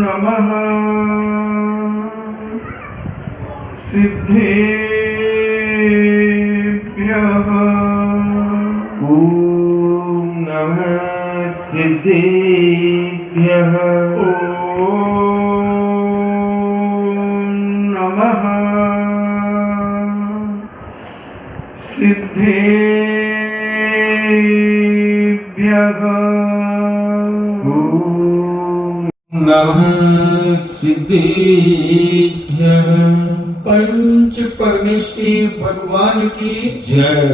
नमः सिद्धेभ्यः। ॐ नमः सिद्धेभ्यः। नमः सिद्धेभ्यः। नमः सिद्धेभ्यः। पंच परमेश्वरी भगवान की जय।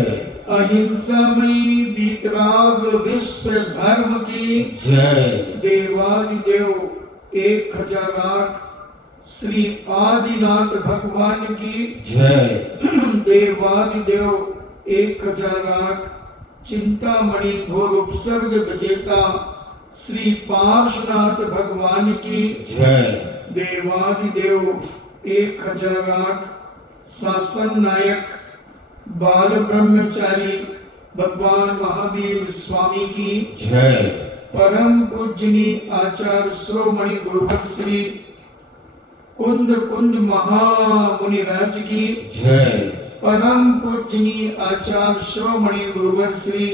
अहिंसामयी वीतराग विश्व धर्म की जय। देवादिदेव 1008 श्री आदिनाथ भगवान की जय। देवादिदेव 1008 चिंतामणि घोर उपसर्ग विजेता श्री पार्श्वनाथ भगवान की जय। देवादिदेव 1008 शासन नायक बाल ब्रह्मचारी भगवान महावीर स्वामी की जय। परम पूजनी आचार्य श्रोमणि गुरुवर श्री कुंद कुंद महामुनिराज की जय। परम पूजनी आचार्य श्रोमणि गुरुवर श्री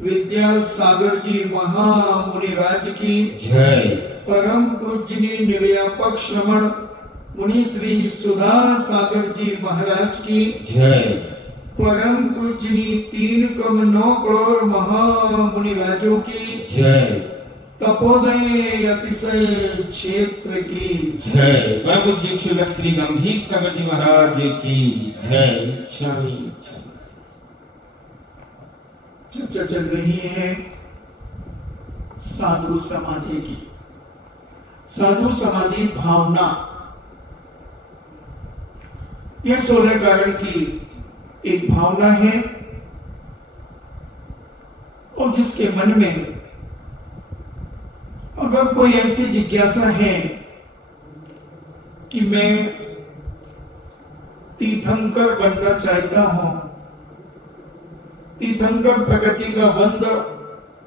विद्यासागर जी महामुनिराज की जय। परम पूजनी निर्यापक श्रमण मुनि श्री सुधा सागर जी महाराज की जय। परम पूजनी 3,9 करोड़ महामुनिराजों की जय। तपोदय अतिशय क्षेत्र की जय। प्रभु जी श्री गंभीर सागर जी महाराज की जय। इच्छामी चर्चा चल रही है साधु समाधि की। साधु समाधि भावना यह 16 कारण की एक भावना है और जिसके मन में अगर कोई ऐसी जिज्ञासा है कि मैं तीर्थंकर बनना चाहता हूं, तीर्थंकर प्रगति का बंध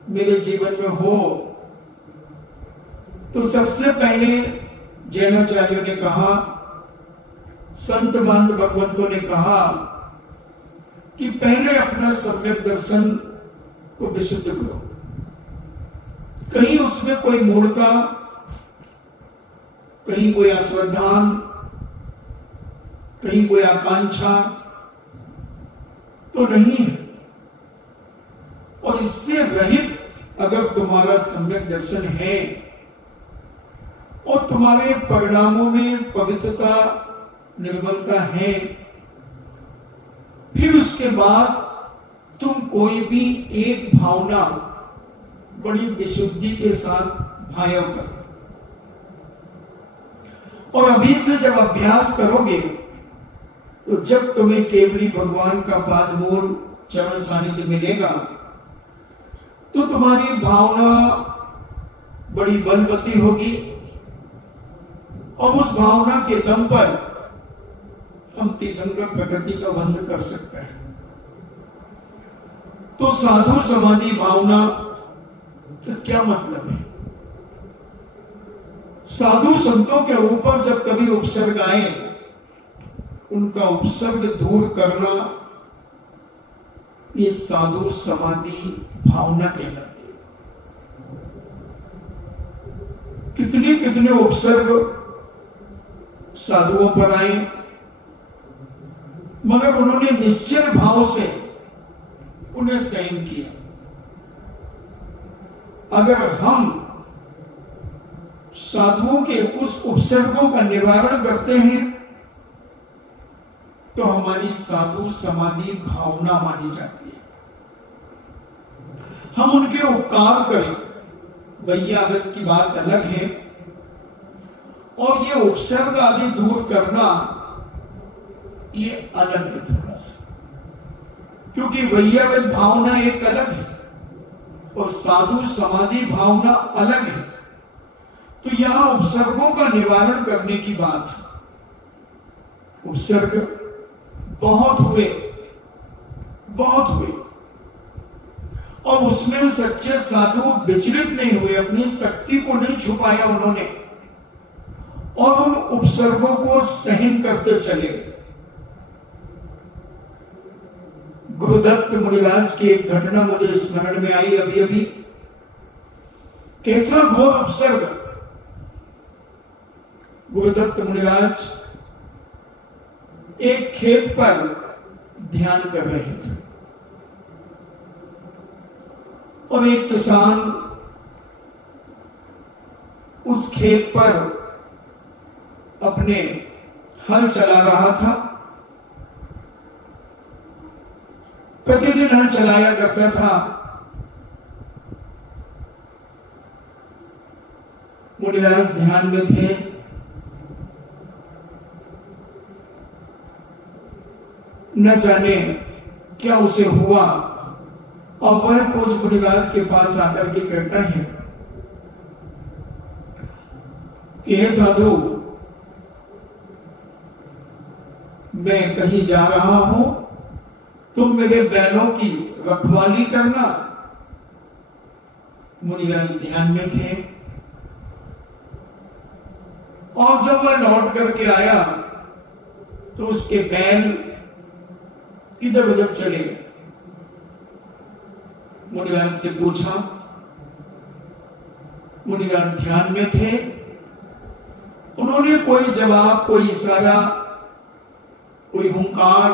मेरे जीवन में हो, तो सबसे पहले जैनाचार्यों ने कहा, संत महंत भगवंतों ने कहा कि पहले अपना सम्यक दर्शन को विशुद्ध करो। कहीं उसमें कोई मूढ़ता, कहीं कोई अश्रद्धान, कहीं कोई आकांक्षा तो नहीं है। और इससे रहित अगर तुम्हारा सम्यक दर्शन है और तुम्हारे परिणामों में पवित्रता निर्मलता है, फिर उसके बाद तुम कोई भी एक भावना बड़ी विशुद्धि के साथ भाव करो। और अभी से जब अभ्यास करोगे तो जब तुम्हें केवली भगवान का पादमूल चरण सानिध्य मिलेगा तो तुम्हारी भावना बड़ी बलवती होगी और उस भावना के दम पर हम तीर्थंकर प्रकृति का बंध कर सकते हैं। तो साधु समाधि भावना का क्या मतलब है? साधु संतों के ऊपर जब कभी उपसर्ग आए, उनका उपसर्ग दूर करना, ये साधु समाधि भावना कहलाती है। कितने कितने उपसर्ग साधुओं पर आए, मगर उन्होंने निश्चल भाव से उन्हें सहन किया। अगर हम साधुओं के उस उपसर्गों का निवारण करते हैं तो हमारी साधु समाधि भावना मानी जाती है। हम उनके उपकार करें, वैयावत की बात अलग है, और ये उपसर्ग आदि दूर करना ये अलग है थोड़ा सा, क्योंकि वैयावत भावना एक अलग है और साधु समाधि भावना अलग है। तो यहां उपसर्गों का निवारण करने की बात है। उपसर्ग बहुत हुए, और उसमें सच्चे साधु विचलित नहीं हुए, अपनी शक्ति को नहीं छुपाया उन्होंने, और उन उपसर्गों को सहन करते चले गए। गुरुदत्त मुनिराज की एक घटना मुझे स्मरण में आई अभी अभी। कैसा घोर उपसर्ग। गुरुदत्त मुनिराज एक खेत पर ध्यान कर रहे थे और एक किसान उस खेत पर अपने हल चला रहा था। प्रतिदिन हल चलाया करता था। मुनिराज ध्यान में थे। न जाने क्या उसे हुआ और वह पूज्य मुनिराज के पास आकर के कहता है कि हे साधु, मैं कहीं जा रहा हूं, तुम मेरे बैलों की रखवाली करना। मुनिराज ध्यान में थे और जब वह लौट करके आया तो उसके बैल इधर उधर चले गए। मुनिराज से पूछा। मुनिराज ध्यान में थे। उन्होंने कोई जवाब, कोई इशारा, कोई हुंकार,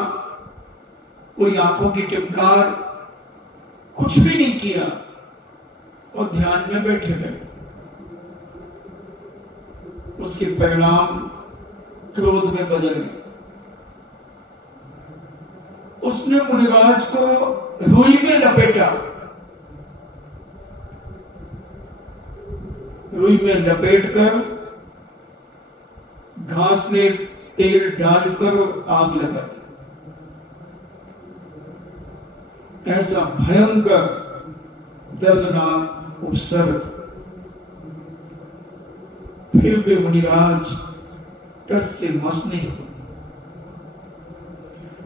कोई आंखों की टिमकार, कुछ भी नहीं किया और ध्यान में बैठे गए। उसके परिणाम क्रोध में बदल गए। उसने मुनिराज को रुई में लपेटा। रुई में लपेटकर घास में तेल डालकर आग लगा दी। ऐसा भयंकर दर्दनाक उपसर्ग। फिर भी मुनिराज टस से मस नहीं हुए।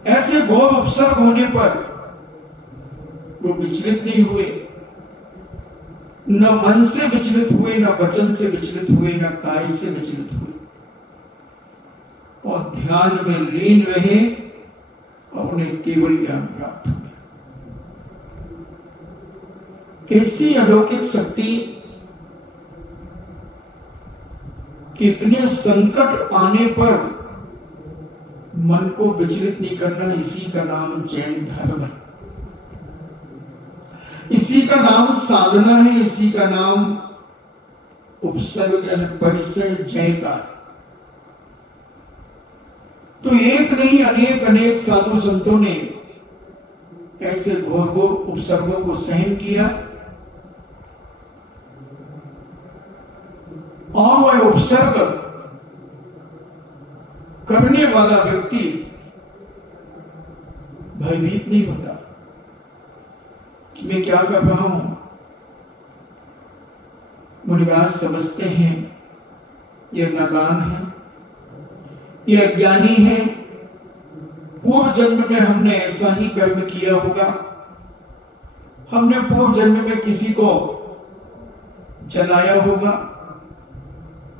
ऐसे घोर उपसर्ग होने पर वो विचलित नहीं हुए। न मन से विचलित हुए, न वचन से विचलित हुए, न काय से विचलित हुए, और ध्यान में लीन रहे और उन्हें केवल ज्ञान प्राप्त हुआ। कैसी अलौकिक शक्ति। कितने संकट आने पर मन को विचलित नहीं करना, इसी का नाम जैन धर्म है, इसी का नाम साधना है, इसी का नाम उपसर्ग यानी परिचय जयता। तो एक नहीं अनेक अनेक साधु संतों ने ऐसे घोर घोर उपसर्गों को सहन किया और वह उपसर्ग करने वाला व्यक्ति भयभीत नहीं होता कि मैं क्या कर रहा हूं। मुनिराज समझते हैं ये नादान है, ये अज्ञानी है, पूर्व जन्म में हमने ऐसा ही कर्म किया होगा, हमने पूर्व जन्म में किसी को जलाया होगा,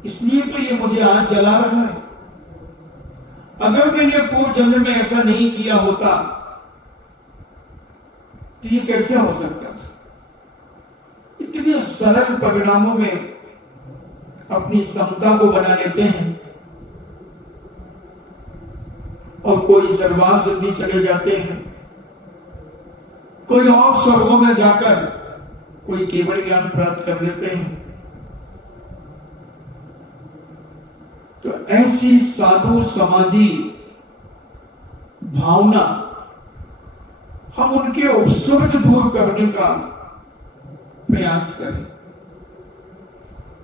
इसलिए तो ये मुझे आज जला रहा है। अगर मैंने पूर्व जन्म में ऐसा नहीं किया होता तो ये कैसे हो सकता था। इतने सरल परिणामों में अपनी समता को बना लेते हैं और कोई सर्वाम सिद्धि चले जाते हैं, कोई और स्वर्गों में जाकर कोई केवल ज्ञान प्राप्त कर लेते हैं। तो ऐसी साधु समाधि भावना हम उनके उपसर्ग दूर करने का प्रयास करें।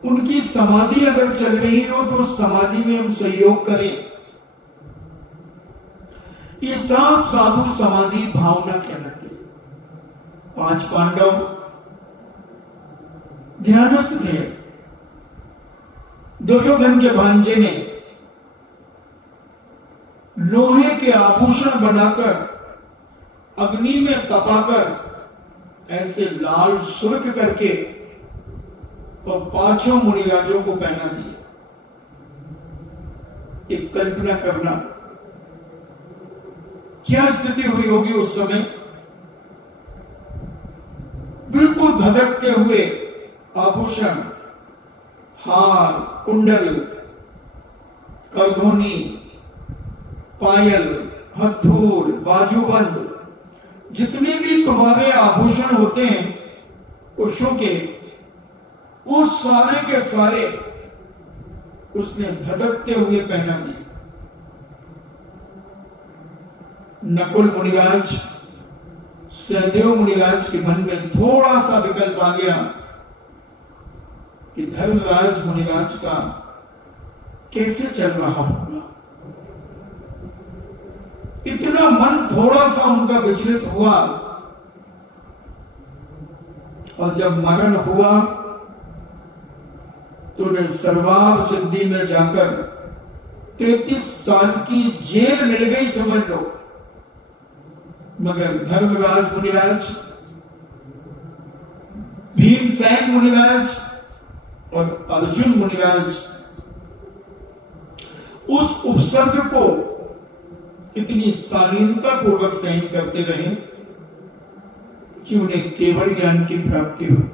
उनकी समाधि अगर चल रही हो तो समाधि में हम सहयोग करें। ये सब साधु समाधि भावना कहलाते। 5 पांडव ध्यानस्थ थे। दुर्योधन के भांजे ने लोहे के आभूषण बनाकर अग्नि में तपाकर ऐसे लाल सुर्ख करके और पांचों मुनिराजों को पहना दिया। एक कल्पना करना क्या स्थिति हुई होगी उस समय। बिल्कुल धधकते हुए आभूषण, हार, कुंडल, करधोनी, पायल, हथूर, बाजूबंद, जितने भी तुम्हारे आभूषण होते हैं पुरुषों के, वो सारे के सारे उसने धधकते हुए पहना दिए। नकुल मुनिराज, सहदेव मुनिराज के मन में थोड़ा सा विकल्प आ गया कि धर्मराज मुनिराज का कैसे चल रहा होगा। इतना मन थोड़ा सा उनका विचलित हुआ, और जब मरण हुआ तो उन्हें सर्वार सिद्धि में जाकर 33 साल की जेल मिल गई समझ लो। मगर धर्मराज मुनिराज, भीमसेन मुनिराज और अर्जुन मुनिराज उस उपसर्ग को इतनी शालीनता पूर्वक सहन करते रहे कि उन्हें केवल ज्ञान की प्राप्ति हुई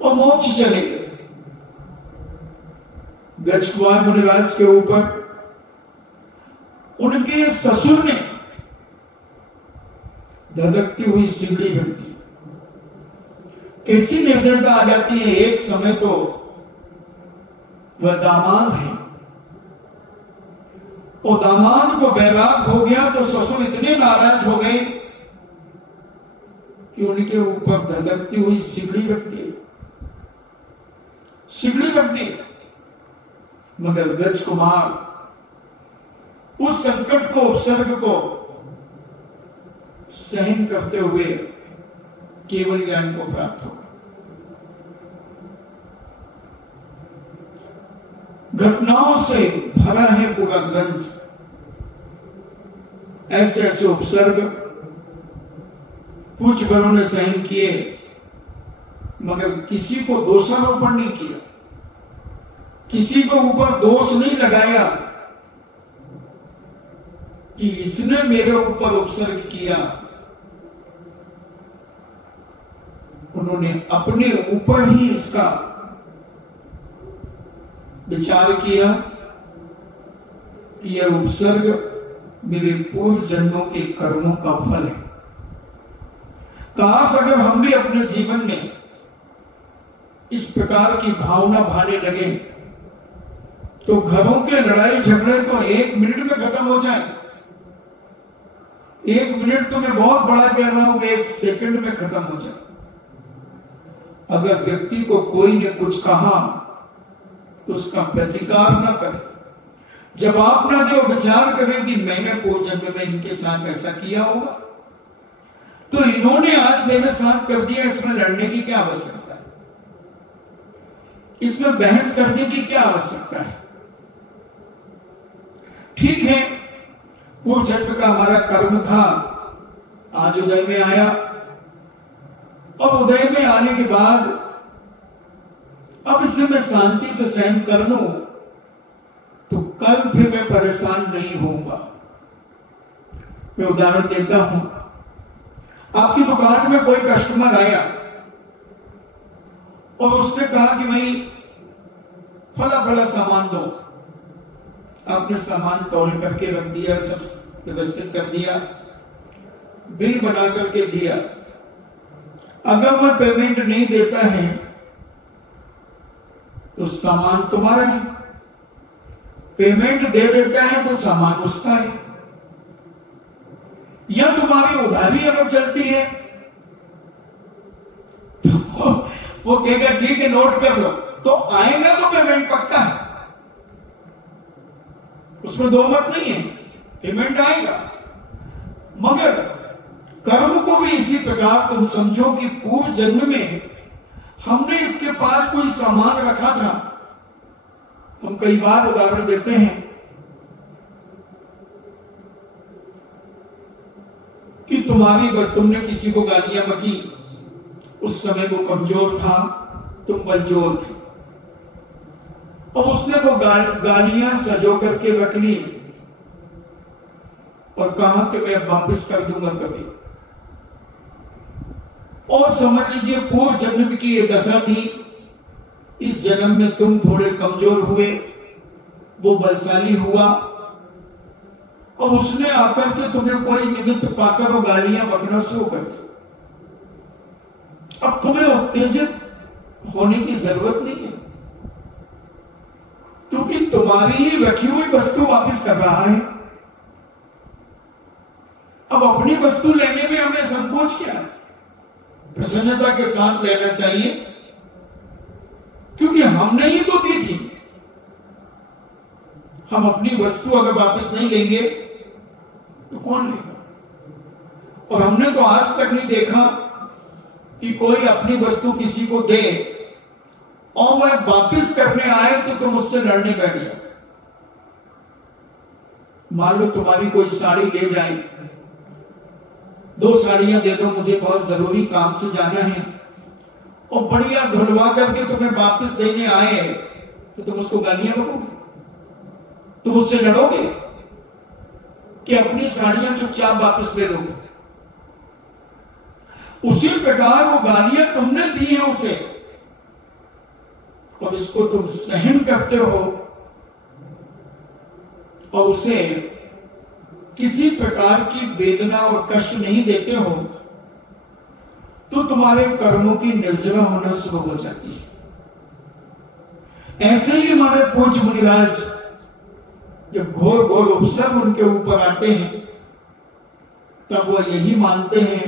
और मोक्ष चले गए। गजकुमार मुनिराज के ऊपर उनके ससुर ने धधकती हुई सिगड़ी रख दी। कैसी निर्दयता आ जाती है। एक समय तो वह दामाद है, और दामाद को वैराग हो गया तो ससुर इतने नाराज हो गए कि उनके ऊपर धधकती हुई सिगड़ी रख दी। मगर गजकुमार उस संकट को, उपसर्ग को सहन करते हुए केवल ज्ञान को प्राप्त हो। घटनाओं से भरा है पूरा ग्रंथ। ऐसे ऐसे उपसर्ग कुछ बड़ों ने सहन किए, मगर किसी को दोषारोपण नहीं किया, किसी को ऊपर दोष नहीं लगाया कि इसने मेरे ऊपर उपसर्ग किया। उन्होंने अपने ऊपर ही इसका विचार किया कि यह उपसर्ग मेरे पूर्व जन्मों के कर्मों का फल है। काश अगर हम भी अपने जीवन में इस प्रकार की भावना भाने लगे तो घरों के लड़ाई झगड़े तो 1 मिनट में खत्म हो जाए। 1 मिनट तो मैं बहुत बड़ा कह रहा हूं, 1 सेकंड में खत्म हो जाए। अगर व्यक्ति को कोई ने कुछ कहा तो उसका प्रतिकार न करे, जवाब न दे और विचार करे कि मैंने पूर्व जन्म में इनके साथ ऐसा किया होगा, तो इन्होंने आज मेरे साथ कर दिया, इसमें लड़ने की क्या आवश्यकता है, इसमें बहस करने की क्या आवश्यकता है। ठीक है, पूर्व जन्म का हमारा कर्म था, आज उदय में आया, और उदय में आने के बाद अब इसे मैं शांति से सहन कर लूं तो कल फिर मैं परेशान नहीं होऊंगा। मैं उदाहरण देता हूं, आपकी दुकान में कोई कस्टमर आया और उसने कहा कि भाई फला फला सामान दो। आपने सामान तौल करके रख दिया, सब व्यवस्थित कर दिया, बिल बना करके दिया। अगर वह पेमेंट नहीं देता है तो सामान तुम्हारा है, पेमेंट दे देता है तो सामान उसका है। या तुम्हारी उधारी अगर चलती है तो वो कहेगा ठीक है नोट कर लो, तो आएगा तो पेमेंट पक्का है, उसमें दो मत नहीं है, पेमेंट आएगा। मगर कर्म को भी इसी प्रकार तुम समझो कि पूर्व जन्म में हमने इसके पास कोई सामान रखा था। हम कई बार उदाहरण देते हैं कि तुम्हारी बस तुमने किसी को गालियां बकी, उस समय वो कमजोर था, तुम बलजोर थे, और उसने वो गालियां सजो करके रख ली और कहा कि मैं वापस कर दूंगा कभी। और समझ लीजिए पूर्व जन्म की ये दशा थी, इस जन्म में तुम थोड़े कमजोर हुए, वो बलशाली हुआ, और उसने आकर के तुम्हें कोई निमित्त पाकर वो गालियां बकना शुरू कर दी। अब तुम्हें उत्तेजित होने की जरूरत नहीं है, क्योंकि तुम्हारी ही रखी हुई वस्तु वापस कर रहा है। अब अपनी वस्तु लेने में हमें संकोच क्या है? प्रसन्नता के साथ लेना चाहिए, क्योंकि हमने ही तो दी थी। हम अपनी वस्तु अगर वापस नहीं लेंगे तो कौन लेगा? और हमने तो आज तक नहीं देखा कि कोई अपनी वस्तु किसी को दे और वह वापस करने आए तो तुम उससे लड़ने बैठ जाओ। मान लो तुम्हारी कोई साड़ी ले जाए, 2 साड़ियां दे दो, मुझे बहुत जरूरी काम से जाना है, और बढ़िया धुलवा करके तुम्हें वापस देने आए तो तुम उसको गालियां बकोगे? तुम उससे लड़ोगे कि अपनी साड़ियां चुपचाप वापस ले लोगे? उसी प्रकार वो गालियां तुमने दी हैं उसे, और इसको तुम सहन करते हो और उसे किसी प्रकार की वेदना और कष्ट नहीं देते हो, तो तुम्हारे कर्मों की निर्जरा होना शुरू हो जाती है। ऐसे ही हमारे पूज्य मुनिराज जब घोर घोर उपसर्ग उनके ऊपर आते हैं, तब वह यही मानते हैं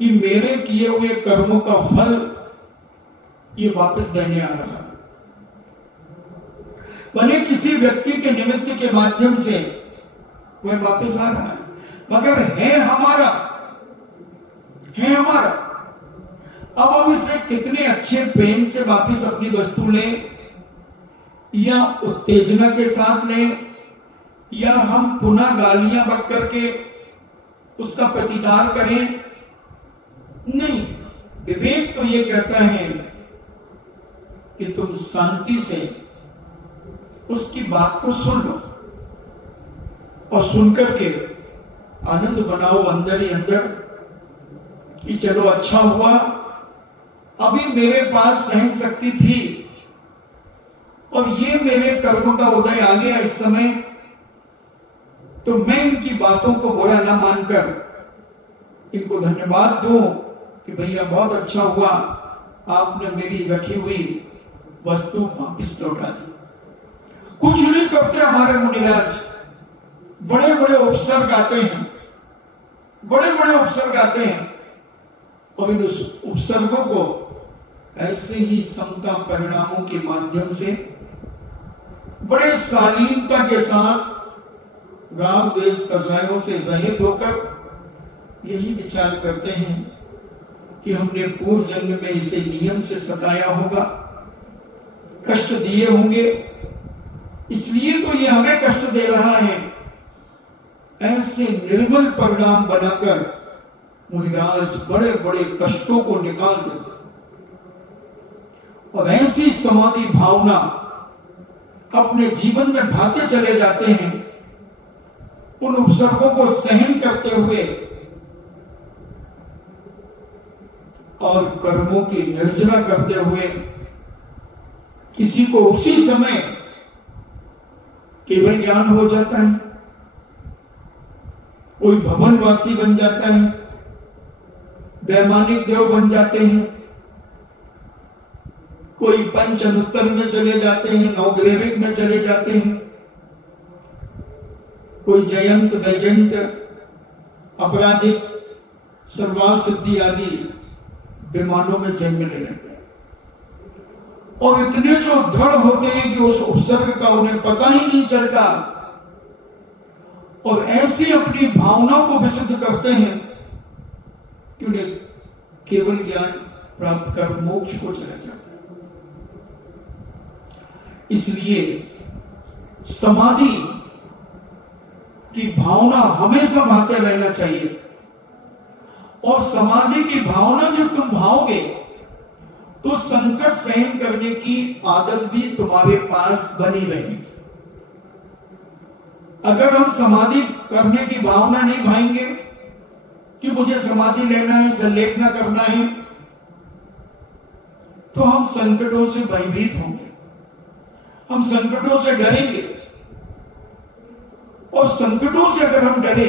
कि मेरे किए हुए कर्मों का फल ये वापस देने आ रहा है। भले किसी व्यक्ति के निमित्त के माध्यम से वह वापस आ रहा है, मगर है हमारा। अब हम इसे कितने अच्छे प्रेम से वापस अपनी वस्तु लें, या उत्तेजना के साथ लें, या हम पुनः गालियां बक करके उसका प्रतिकार करें? नहीं, विवेक तो ये कहता है कि तुम शांति से उसकी बात को सुन लो और सुनकर के आनंद बनाओ अंदर ही अंदर कि चलो अच्छा हुआ, अभी मेरे पास सहन शक्ति थी और ये मेरे कर्म का उदय आ गया इस समय, तो मैं इनकी बातों को बुरा ना मानकर इनको धन्यवाद दूं कि भैया बहुत अच्छा हुआ, आपने मेरी रखी हुई वस्तु वापिस लौटा दी। कुछ नहीं करते हमारे मुनिराज, बड़े बड़े उपसर्ग आते हैं, और इन उपसर्गों को ऐसे ही समता परिणामों के माध्यम से बड़े शालीनता के साथ राग द्वेष कसायों से रहित होकर यही विचार करते हैं कि हमने पूर्व जन्म में इसे नियम से सताया होगा, कष्ट दिए होंगे, इसलिए तो ये हमें कष्ट दे रहा है। ऐसे निर्मल परिणाम बनाकर मुनिराज बड़े बड़े कष्टों को निकाल देते, और ऐसी समाधि भावना अपने जीवन में भाते चले जाते हैं, उन उपसर्गों को सहन करते हुए और कर्मों की निर्जरा करते हुए किसी को उसी समय केवल ज्ञान हो जाता है, कोई भवनवासी बन जाता है, वैमानिक देव बन जाते हैं, कोई पंच अनुत्तर में चले जाते हैं, नवग्रेविक में चले जाते हैं, कोई जयंत वैजयंत अपराजित सर्वार्थ सिद्धि आदि विमानों में जन्म ले लेते हैं, और इतने जो दृढ़ होते हैं कि उस उपसर्ग का उन्हें पता ही नहीं चलता, और ऐसी अपनी भावनाओं को विशुद्ध करते हैं कि उन्हें केवल ज्ञान प्राप्त कर मोक्ष को चला जाता है। इसलिए समाधि की भावना हमेशा भाते रहना चाहिए। और समाधि की भावना जब तुम भाओगे तो संकट सहन करने की आदत भी तुम्हारे पास बनी रहेगी। अगर हम समाधि करने की भावना नहीं भाएंगे कि मुझे समाधि लेना है, संलेखना करना है, तो हम संकटों से भयभीत होंगे, हम संकटों से डरेंगे। और संकटों से अगर हम डरे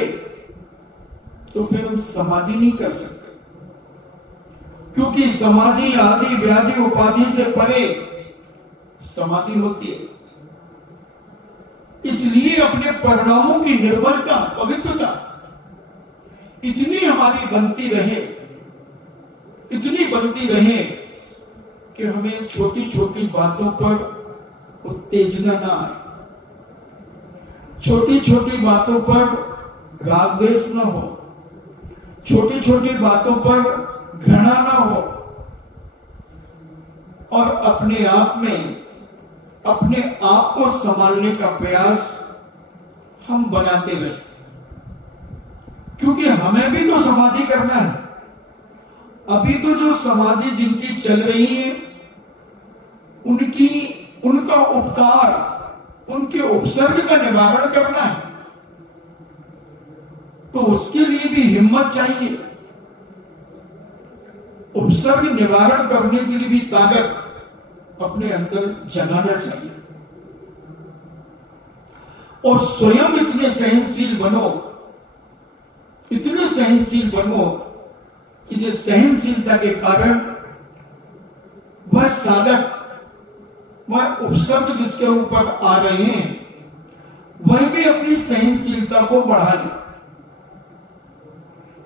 तो फिर हम समाधि नहीं कर सकते, क्योंकि समाधि आदि व्याधि उपाधि से परे समाधि होती है। इसलिए अपने परिणामों की निर्भरता, पवित्रता इतनी हमारी बनती रहे, इतनी बनती रहे कि हमें छोटी छोटी बातों पर उत्तेजना ना आए, छोटी छोटी बातों पर राग द्वेष न हो, छोटी छोटी बातों पर घृणा ना हो, और अपने आप में अपने आप को संभालने का प्रयास हम बनाते रहे, क्योंकि हमें भी तो समाधि करना है। अभी तो जो समाधि जिनकी चल रही है उनका उपकार, उनके उपसर्ग का निवारण करना है, तो उसके लिए भी हिम्मत चाहिए। उपसर्ग निवारण करने के लिए भी ताकत अपने अंदर जगाना चाहिए। और स्वयं इतने सहनशील बनो, इतने सहनशील बनो कि जिस सहनशीलता के कारण वह साधक, वह उपसर्ग जिसके ऊपर आ रहे हैं, वह भी अपनी सहनशीलता को बढ़ा ले।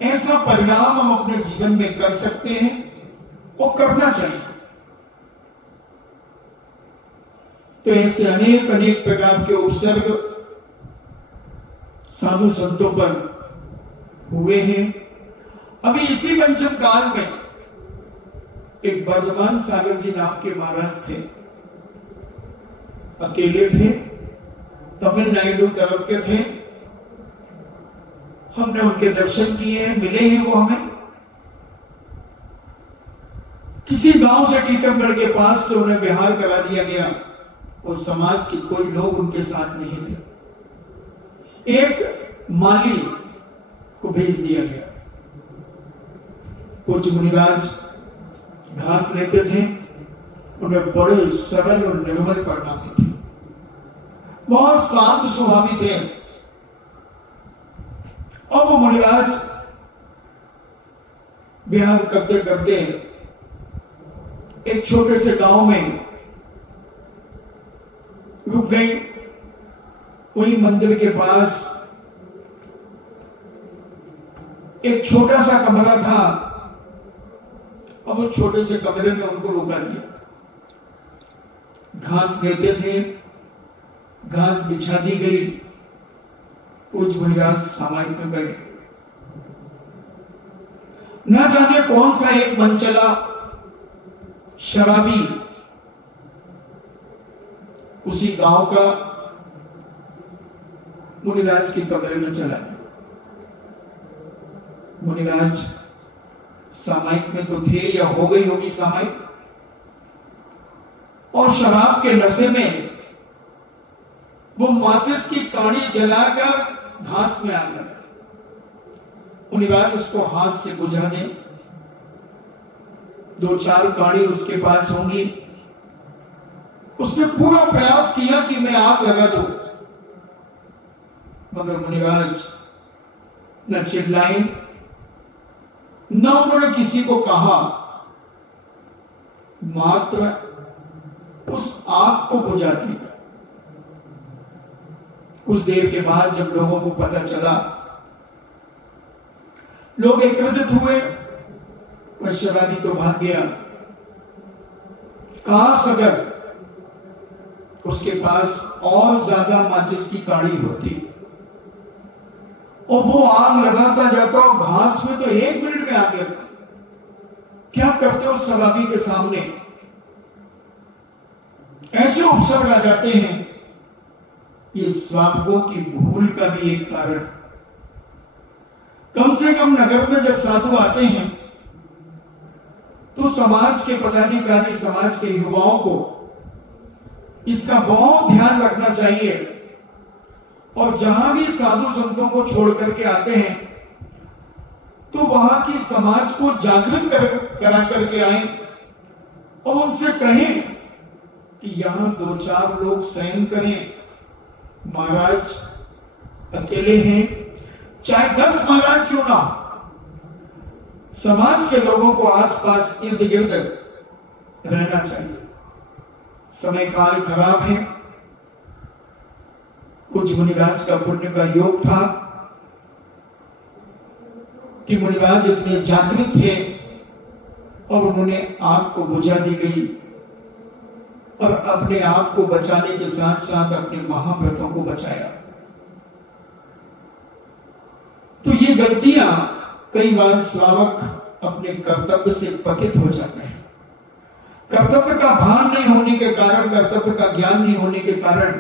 ऐसा परिणाम हम अपने जीवन में कर सकते हैं और करना चाहिए। तो ऐसे अनेक अनेक प्रकार के उपसर्ग साधु संतों पर हुए हैं। अभी इसी पंचम काल में एक वर्धमान सागर जी नाम के महाराज थे, अकेले थे, तमिलनाडु तरफ के थे। हमने उनके दर्शन किए हैं, मिले हैं वो हमें। किसी गांव से टीकमगढ़ के पास से उन्हें बिहार करा दिया गया और समाज के कोई लोग उनके साथ नहीं थे। एक माली को भेज दिया गया। कुछ मुनिराज घास लेते थे, उनमें बड़े सरल और निर्मल परिणामी थे, बहुत शांत स्वभावी थे। और वो मुनिराज विहार करते करते एक छोटे से गांव में रुक गए। वही मंदिर के पास एक छोटा सा कमरा था, और उस छोटे से कमरे में उनको रुका दिया। घास देते थे, घास बिछा दी गई। कुछ मुनिराज सामायिक में बैठे। न जाने कौन सा एक मनचला शराबी उसी गांव का मुनिराज के कमरे में चला गया। मुनिराज सामायिक में तो थे, या हो गई होगी सामायिक, और शराब के नशे में वो माचिस की काड़ी जलाकर घास में आ गए। मुनिराज उसको हाथ से बुझा दे। 2-4 काड़ी उसके पास होंगी। उसने पूरा प्रयास किया कि मैं आग लगा दूं, मगर मुनिराज न चिल्लाए, न उन्होंने किसी को कहा, मात्र उस आग को बुझा दिया। कुछ देर के बाद जब लोगों को पता चला, लोग एकत्रित हुए। वह शराबी तो भाग गया। काश अगर उसके पास और ज्यादा माचिस की काड़ी होती और वो आग लगाता जाता, और घास में तो 1 मिनट में आग लगती। क्या करते उस शराबी के सामने? ऐसे उपसर्ग आ जाते हैं ये स्वामियों की भूल का भी एक कारण। कम से कम नगर में जब साधु आते हैं तो समाज के पदाधिकारी, समाज के युवाओं को इसका बहुत ध्यान रखना चाहिए। और जहां भी साधु संतों को छोड़ करके आते हैं तो वहां की समाज को जागृत करा करके आए और उनसे कहें कि यहां 2-4 लोग सहन करें, महाराज अकेले हैं, चाहे 10 महाराज क्यों ना, समाज के लोगों को आसपास इर्द गिर्द रहना चाहिए। समय काल खराब है। कुछ मुनिराज का पुण्य का योग था कि मुनिराज इतने जागृत थे और उन्होंने आग को बुझा दी गई और अपने आप को बचाने के साथ साथ अपने महाव्रतों को बचाया। तो ये गलतियां कई बार श्रावक अपने कर्तव्य से पतित हो जाते हैं। कर्तव्य का भान नहीं होने के कारण, कर्तव्य का ज्ञान नहीं होने के कारण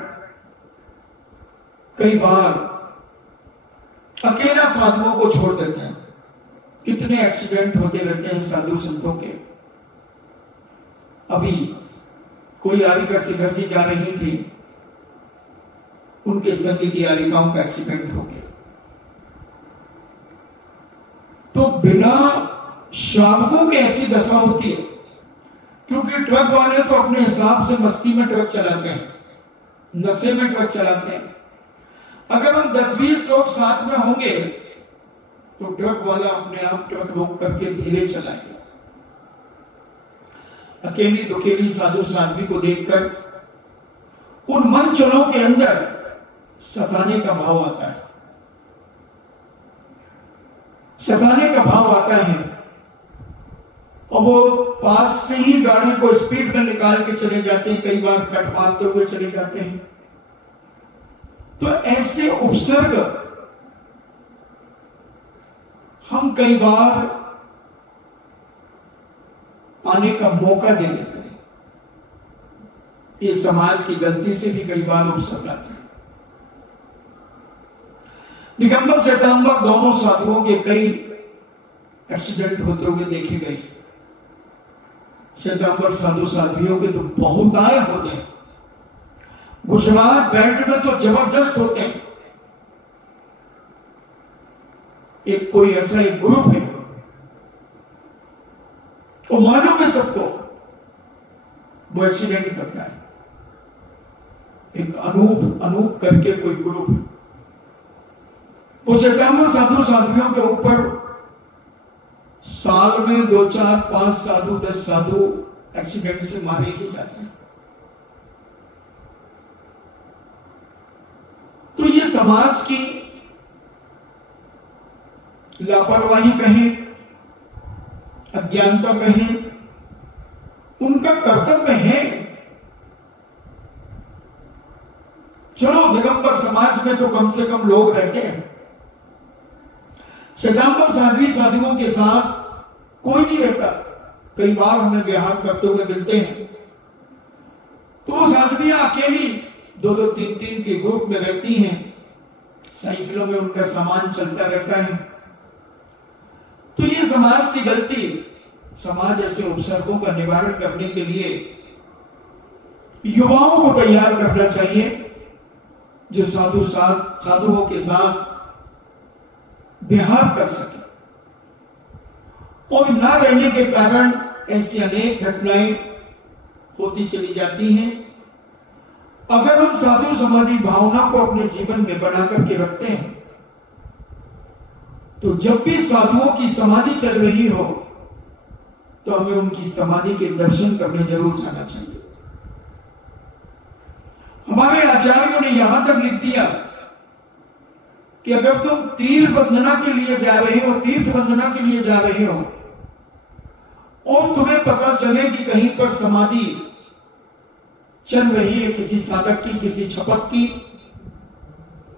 कई बार अकेला साधुओं को छोड़ देते हैं। कितने एक्सीडेंट होते रहते हैं साधु संतों के। अभी कोई आरिका शिखर जी जा रही थी, उनके संग की आरिकाओं का एक्सीडेंट हो गया। तो बिना श्रावकों के ऐसी दशा होती है, क्योंकि ट्रक वाले तो अपने हिसाब से मस्ती में ट्रक चलाते हैं, नशे में ट्रक चलाते हैं। अगर हम 10-20 लोग साथ में होंगे तो ट्रक वाला अपने आप ट्रक रोक करके धीरे चलाएगा। अकेली दुकेली साधु साध्वी को देखकर उन मन चलों के अंदर सताने का भाव आता है, सताने का भाव आता है और वो पास से ही गाड़ी को स्पीड में निकाल के चले जाते हैं, कई बार कट मारते हुए चले जाते हैं। तो ऐसे उपसर्ग हम कई बार आने का मौका दे देते हैं। ये समाज की गलती से भी कई बार उपसर्ग आते हैं। दिगंबर श्वेतांबर दोनों साधुओं के कई एक्सीडेंट होते हुए देखे गए। श्वेतांबर साधु साध्वियों के तो बहुत आए होते हैं, गुजरात बेल्ट में तो जबरदस्त होते हैं। एक कोई ऐसा एक ग्रुप है, वो मालूम है सबको, वो एक्सीडेंट करता है। एक अनूप करके कोई ग्रुप, वो श्वेतांबर साधु साध्वियों के ऊपर साल में 2, 4, 5 साधु 10 साधु एक्सीडेंट से मारे ही जाते हैं। तो ये समाज की लापरवाही कहें, अज्ञानता कहें, उनका कर्तव्य है। चलो दिगंबर समाज में तो कम से कम लोग रहते हैं, श्वेतांबर साध्वी साधुओं के साथ कोई नहीं रहता। कई बार हमें विहार करते हुए मिलते हैं तो वो साध्वियां अकेली 2-2, 3-3 के ग्रुप में रहती हैं, साइकिलों में उनका सामान चलता रहता है। तो ये समाज की गलती। समाज ऐसे उपसर्गों का निवारण करने के लिए युवाओं को तैयार करना चाहिए, जो साधुओं के साथ विहार कर सके। और ना रहने के कारण ऐसी अनेक घटनाएं होती चली जाती हैं। अगर हम साधु समाधि भावना को अपने जीवन में बना करके रखते हैं तो जब भी साधुओं की समाधि चल रही हो तो हमें उनकी समाधि के दर्शन करने जरूर जाना चाहिए। हमारे आचार्यों ने यहां तक लिख दिया कि अगर तुम तीर्थ वंदना के लिए जा रहे हो, तीर्थ वंदना के लिए जा रहे हो और तुम्हें पता चले कि कहीं पर समाधि चल रही है किसी साधक की, किसी छपक की,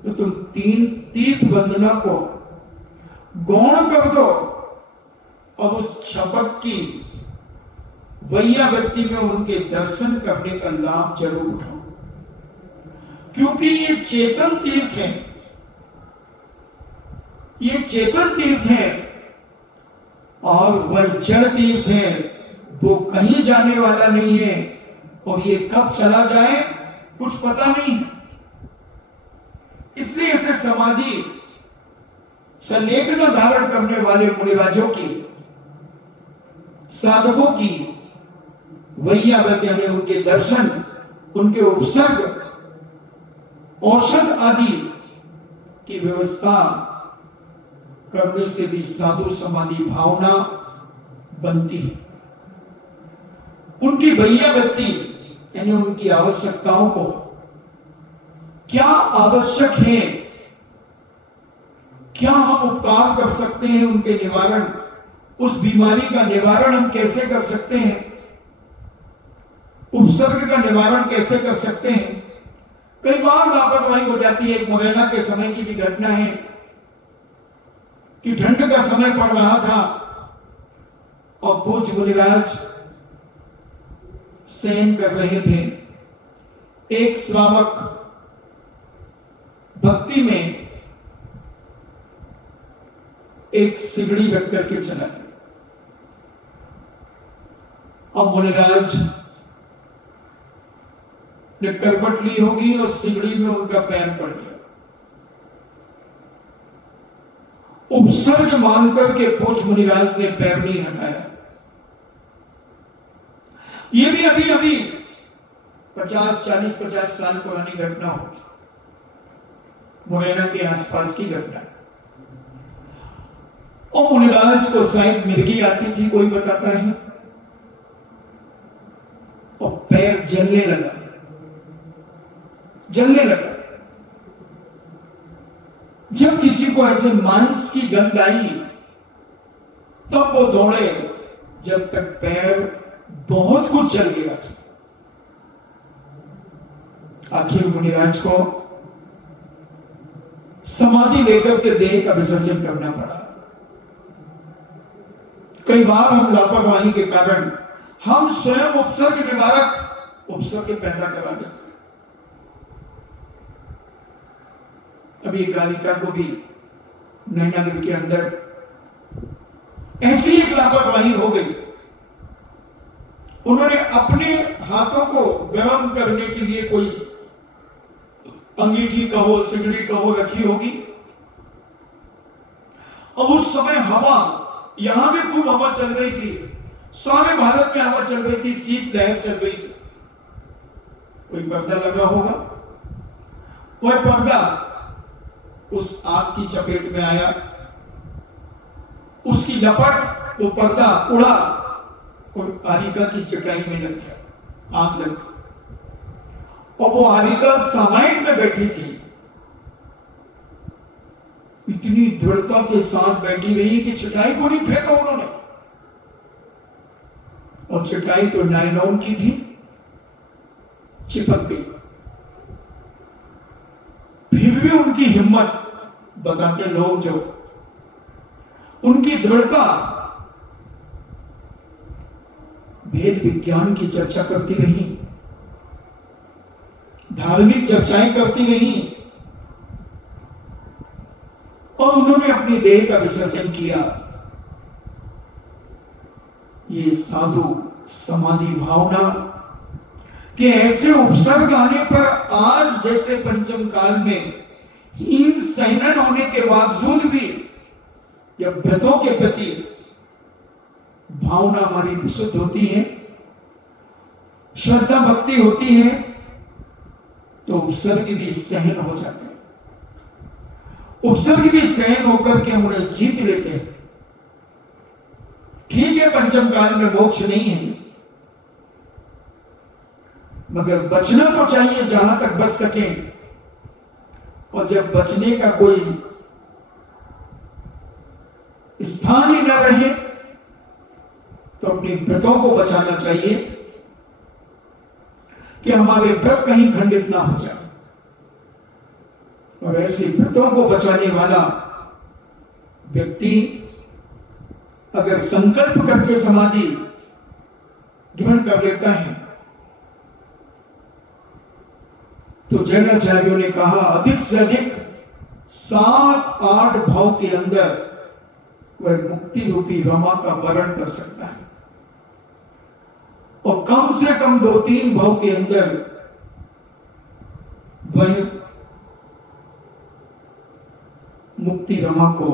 तो तुम तीर्थ वंदना को गौण कर दो और उस छपक की वैया व्यक्ति में उनके दर्शन करने का लाभ जरूर उठाओ। क्योंकि ये चेतन तीर्थ है, ये चेतन तीर्थ है और वह जड़ तीर्थ है, वो कहीं जाने वाला नहीं है और ये कब चला जाए कुछ पता नहीं। इसलिए इसे समाधि संलेखन धारण करने वाले मुनिराजों की, साधकों की वैयावत यानी उनके दर्शन, उनके उपसर्ग, औषध आदि की व्यवस्था करने से भी साधु समाधि भावना बनती है। उनकी वैयावृत्ति यानी उनकी आवश्यकताओं को, क्या आवश्यक है, क्या हम उपकार कर सकते हैं उनके निवारण, उस बीमारी का निवारण हम कैसे कर सकते हैं, उपसर्ग का निवारण कैसे कर सकते हैं। कई बार लापरवाही हो जाती है। एक मुरैना के समय की भी घटना है कि ठंड का समय पड़ रहा था और पूज्य मुनिराज शयन कर रहे थे। एक श्रावक भक्ति में एक सिगड़ी रख करके चला गया और मुनिराज ने करवट ली होगी और सिगड़ी में उनका पैर पड़ गया। उपसर्ग मानकर के पूज्य मुनिराज ने पैर नहीं हटाया। ये भी अभी अभी 50 साल पुरानी घटना होगी, मुरैना के आसपास की घटना। और मुनिराज को शायद मिर्गी आती थी, कोई बताता है, और पैर जलने लगा। जब किसी को ऐसे मांस की गंध आई तब वो दौड़े, जब तक पैर बहुत कुछ जल गया था। आखिर मुनिराज को समाधि लेकर के देह का विसर्जन करना पड़ा। कई बार हम लापरवाही के कारण हम स्वयं उपसर्ग निवारक उपसर्ग पैदा करा देते हैं। अभी गालिका को भी नैनादेवी के अंदर ऐसी एक लापरवाही हो गई। उन्होंने अपने हाथों को गर्म करने के लिए कोई अंगीठी कहो, सिगड़ी कहो रखी होगी, और उस समय हवा, यहां भी खूब हवा चल रही थी, सारे भारत में हवा चल रही थी, शीत लहर चल रही थी। कोई पर्दा लगा होगा, वह पर्दा उस आग की चपेट में आया, उसकी लपट, वो पर्दा उड़ा और हारिका की चटाई में लग गया, आग लग गई। और वो हारिका सामायिक में बैठी थी, इतनी दृढ़ता के साथ बैठी रही कि चटाई को नहीं फेंका उन्होंने। और चटाई तो नायलॉन की थी, चिपक गई। फिर भी उनकी हिम्मत, बताते लोग जो, उनकी दृढ़ता, वेद विज्ञान की चर्चा करती रही, धार्मिक चर्चाएं करती रही, और उन्होंने अपनी देह का विसर्जन किया। ये साधु समाधि भावना के ऐसे उपसर्ग आने पर आज जैसे पंचम काल में हीन सहनन होने के बावजूद भी जब व्रतों के प्रति भावना हमारी विशुद्ध होती है, श्रद्धा भक्ति होती है, तो उपसर्ग भी सहन हो जाते हैं। उपसर्ग भी सहन होकर के हम उन्हें जीत लेते हैं। ठीक है, पंचम काल में मोक्ष नहीं है, मगर बचना तो चाहिए जहां तक बच सके। और जब बचने का कोई स्थान ही न रहे तो अपने व्रतों को बचाना चाहिए कि हमारे व्रत कहीं खंडित ना हो जाए। और ऐसे व्रतों को बचाने वाला व्यक्ति अगर संकल्प करके समाधि ग्रहण कर लेता है तो जैनाचार्यों ने कहा अधिक से अधिक 7-8 भाव के अंदर वह मुक्ति रूपी रमा का वर्ण कर सकता है, और कम से कम 2-3 भाव के अंदर वह मुक्ति रमा को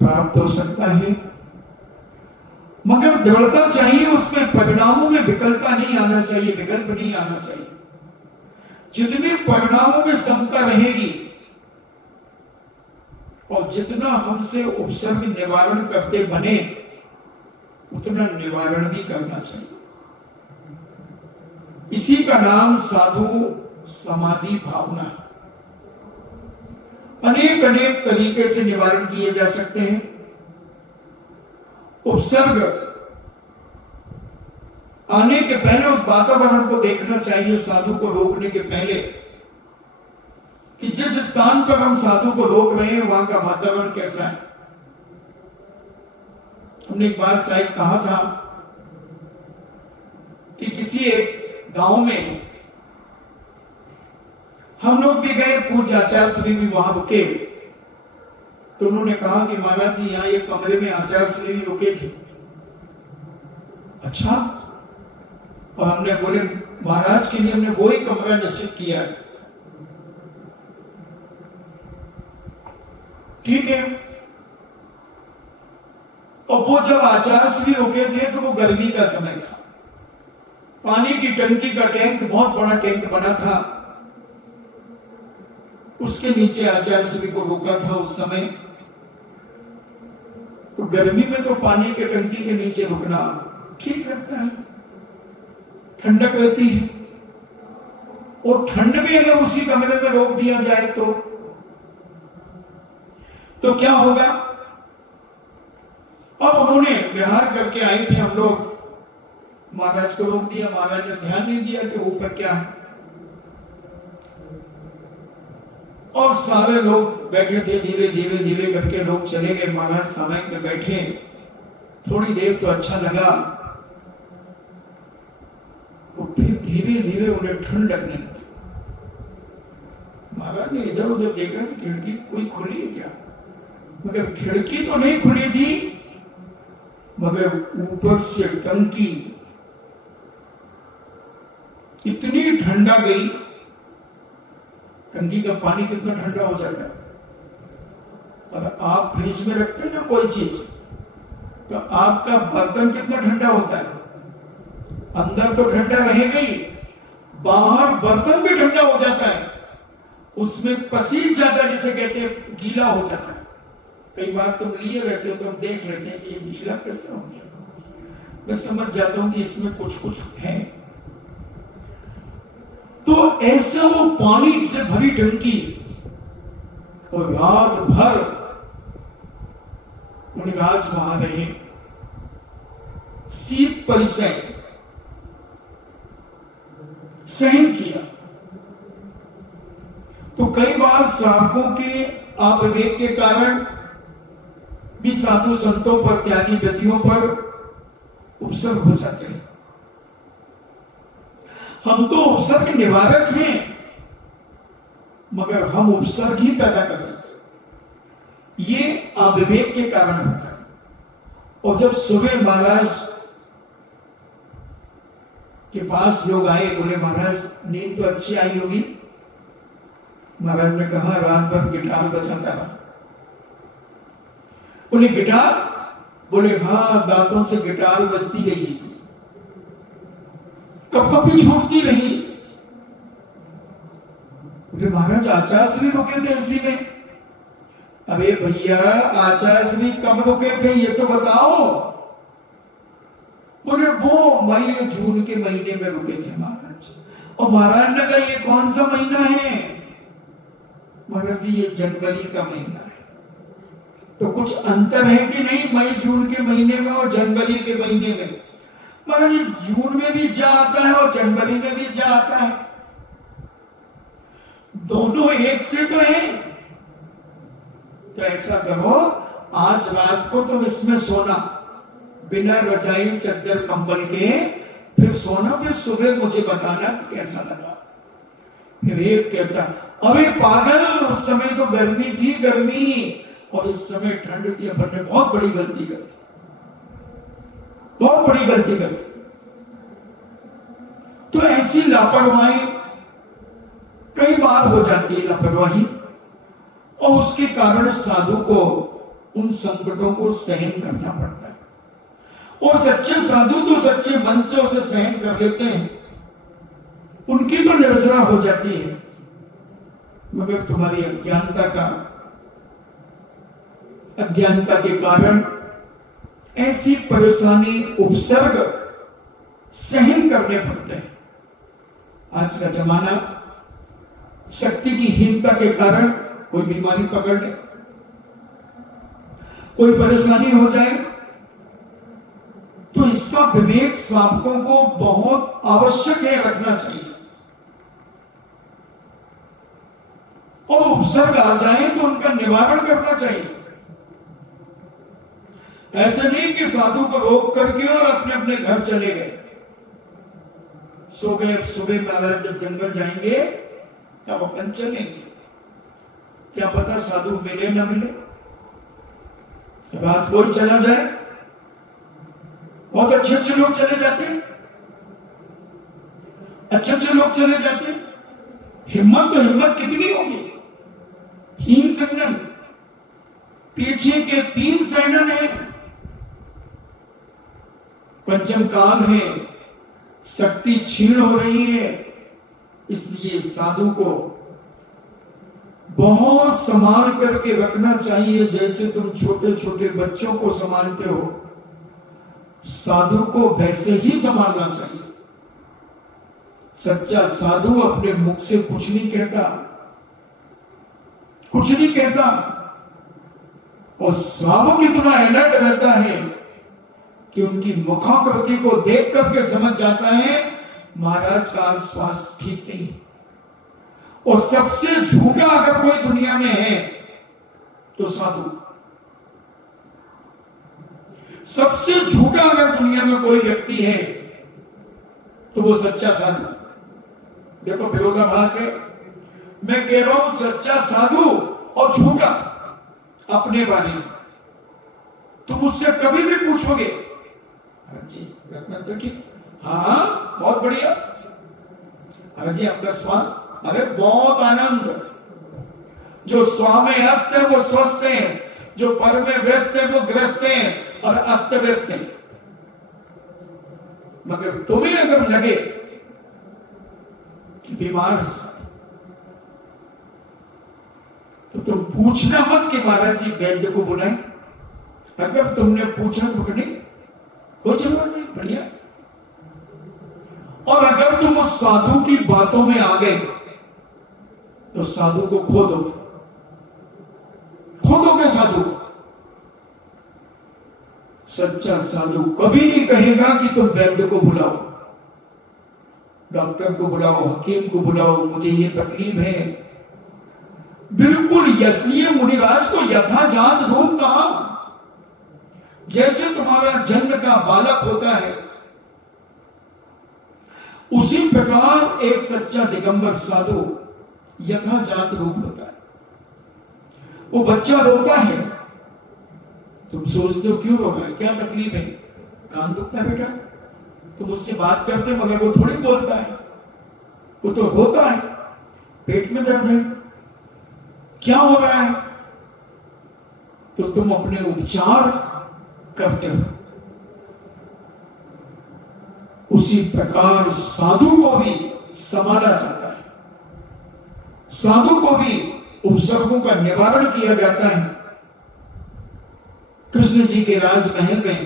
प्राप्त हो सकता है। मगर दृढ़ता चाहिए, उसमें परिणामों में विकल्पता नहीं आना चाहिए, विकल्प नहीं आना चाहिए। जितने परिणामों में समता रहेगी और जितना हमसे उपसर्ग निवारण करते बने, उतना निवारण भी करना चाहिए। इसी का नाम साधु समाधि भावना है। अनेक अनेक तरीके से निवारण किए जा सकते हैं। उपसर्ग आने के पहले उस वातावरण को देखना चाहिए, साधु को रोकने के पहले, कि जिस स्थान पर हम साधु को रोक रहे हैं वहां का वातावरण कैसा है। हमने एक बार शायद कहा था कि किसी एक गांव में हम लोग भी गए, पूज्य आचार्य श्री भी वहां रुके, तो उन्होंने कहा कि महाराज जी यहाँ एक कमरे में आचार्य श्री भी रुके थे। अच्छा, और हमने बोले महाराज के लिए हमने वही कमरा निश्चित किया है। ठीक है। और वो जब आचार्य श्री रुके थे तो वो गर्मी का समय था, पानी की टंकी का टैंक, बहुत बड़ा टैंक बना था, उसके नीचे आचार्य श्री को रोका था उस समय। तो गर्मी में तो पानी के टंकी के नीचे रुकना ठीक लगता है, ठंडक रहती है। और ठंड में अगर उसी कमरे में रोक दिया जाए तो क्या होगा। अब उन्होंने विहार करके आए थे हम लोग, महाराज को रोक दिया, महाराज ने ध्यान नहीं दिया कि ऊपर क्या है, और सारे लोग बैठे थे। धीरे धीरे धीरे करके लोग चले गए, महाराज समय पे बैठे। थोड़ी देर तो अच्छा लगा, तो फिर धीरे धीरे उन्हें ठंड लगने लगी। महाराज ने इधर उधर देखा कि खिड़की कोई खुली है क्या, मगर खिड़की तो नहीं खुली थी, मगर ऊपर से टंकी इतनी ठंडा गई। टंकी का पानी कितना ठंडा हो जाता है, और आप फ्रिज में रखते हैं ना कोई चीज, तो आपका बर्तन कितना ठंडा होता है, अंदर तो ठंडा रहेगा ही, बाहर बर्तन भी ठंडा हो जाता है, उसमें पसीज जाता है, जिसे कहते हैं गीला हो जाता है। कई बार तुम लिए रहते हो तो हम देख लेते हैं कि ये गीला कैसे हो गया, मैं समझ जाता हूं कि इसमें कुछ कुछ है। तो ऐसा वो पानी से भरी टंकी, और रात भर मुनिराज वहां रहे, शीत परिसर सहन किया। तो कई बार श्रावकों के आवेग के कारण भी साधु संतों पर, त्यागी व्यक्तियों पर उपसर्ग हो जाते हैं। हम तो उपसर्ग निवारक हैं, मगर हम उपसर्ग ही पैदा कर देते हैं। ये अविवेक के कारण होता है। और जब सुबह महाराज के पास लोग आए, बोले महाराज नींद तो अच्छी आई होगी। महाराज ने कहा रात भर गिटार बजाता रहा। बोले गिटार? बोले हाँ, दांतों से गिटार बजती गई, कभी छूटती नहीं। बोले महाराज आचार्य श्री रुके थे इसी में। अरे भैया आचार्य श्री कब रुके थे ये तो बताओ। बोले वो मई जून के महीने में रुके थे महाराज। और महाराज ने कहा ये कौन सा महीना है? महाराज जी ये जनवरी का महीना है। तो कुछ अंतर है कि नहीं मई जून के महीने में और जनवरी के महीने में? महाराज जी जून में भी जा आता है और जनवरी में भी जा आता है, दोनों एक से तो है। तो ऐसा करो आज रात को तुम इसमें सोना, बिना रजाई चद्दर कंबल के, फिर सोना, फिर सुबह मुझे बताना कि कैसा लगा। फिर एक कहता, अबे पागल, उस समय तो गर्मी थी, गर्मी, और इस समय ठंड थी। अपन ने बहुत बड़ी गलती कर दी, बहुत बड़ी गलती कर दी। तो ऐसी लापरवाही कई बार हो जाती है, लापरवाही, और उसके कारण साधु को उन संकटों को सहन करना पड़ता है। और सच्चे साधु तो सच्चे मन से उसे सहन कर लेते हैं, उनकी तो निर्जरा हो जाती है, मगर तुम्हारी अज्ञानता के कारण ऐसी परेशानी, उपसर्ग सहन करने पड़ते हैं। आज का जमाना, शक्ति की हीनता के कारण कोई बीमारी पकड़ ले, कोई परेशानी हो जाए, तो इसका विवेक श्रावकों को बहुत आवश्यक है, रखना चाहिए। और उपसर्ग आ जाए तो उनका निवारण करना चाहिए। ऐसे नहीं कि साधु को रोक करके और अपने अपने घर चले गए, सो गए। सुबह महाराज जब जंगल जाएंगे तब अपन चलेंगे, क्या पता साधु मिले ना मिले, रात कोई चला जाए। बहुत अच्छे अच्छे लोग चले जाते हैं, अच्छे लोग चले जाते हैं। हिम्मत कितनी होगी। हीन संगन, पीछे के 3 सैनन है, पंचम काल है, शक्ति क्षीण हो रही है। इसलिए साधु को बहुत संभाल करके रखना चाहिए। जैसे तुम छोटे छोटे बच्चों को संभालते हो, साधु को वैसे ही संभालना चाहिए। सच्चा साधु अपने मुख से कुछ नहीं कहता, कुछ नहीं कहता, और श्रावक इतना अलर्ट रहता है कि उनकी मुखाकृति को देख करके समझ जाता है महाराज का स्वास्थ्य ठीक नहीं। और सबसे झूठा अगर कोई दुनिया में है तो साधु। सबसे झूठा अगर दुनिया में कोई व्यक्ति है तो वो सच्चा साधु। देखो विरोधाभास है, मैं कह रहा हूं सच्चा साधु और झूठा अपने बारे में। तुम मुझसे कभी भी पूछोगे, अरे जी रत्ना तो ठीक, हाँ बहुत बढ़िया, अरे जी आपका स्वास्थ्य, अरे बहुत आनंद। जो स्वा में अस्त है वो स्वस्थ है, जो पर में व्यस्त है वो ग्रस्त है और अस्त व्यस्त है। मगर तुम्हें अगर लगे कि बीमार है साथ, तो तुम पूछना मत कि महाराज जी वैद्य को बुलाएं। अगर तुमने पूछा तो नहीं, कोई जरूरत नहीं, बढ़िया। और अगर तुम उस साधु की बातों में आ गए तो साधु को खो दोगे साधु। सच्चा साधु कभी नहीं कहेगा कि तुम वैद्य को बुलाओ, डॉक्टर को बुलाओ, हकीम को बुलाओ, मुझे ये तकलीफ है। बिल्कुल इसलिए मुनिराज को यथाजात रूप कहा। जैसे तुम्हारा जन्म का बालक होता है, उसी प्रकार एक सच्चा दिगंबर साधु यथाजात रूप होता है। वो बच्चा रोता है, तुम सोचते हो क्यों रो रहा है, क्या तकलीफ है, कान दुखता है बेटा, तुम उससे बात करते मगर वो थोड़ी बोलता है, वो तो रोता है, पेट में दर्द है, क्या हो रहा है, तो तुम अपने उपचार करते हो। उसी प्रकार साधु को भी संभाला जाता है, साधु को भी उपसर्गों का निवारण किया जाता है। कृष्ण जी के राजमहल में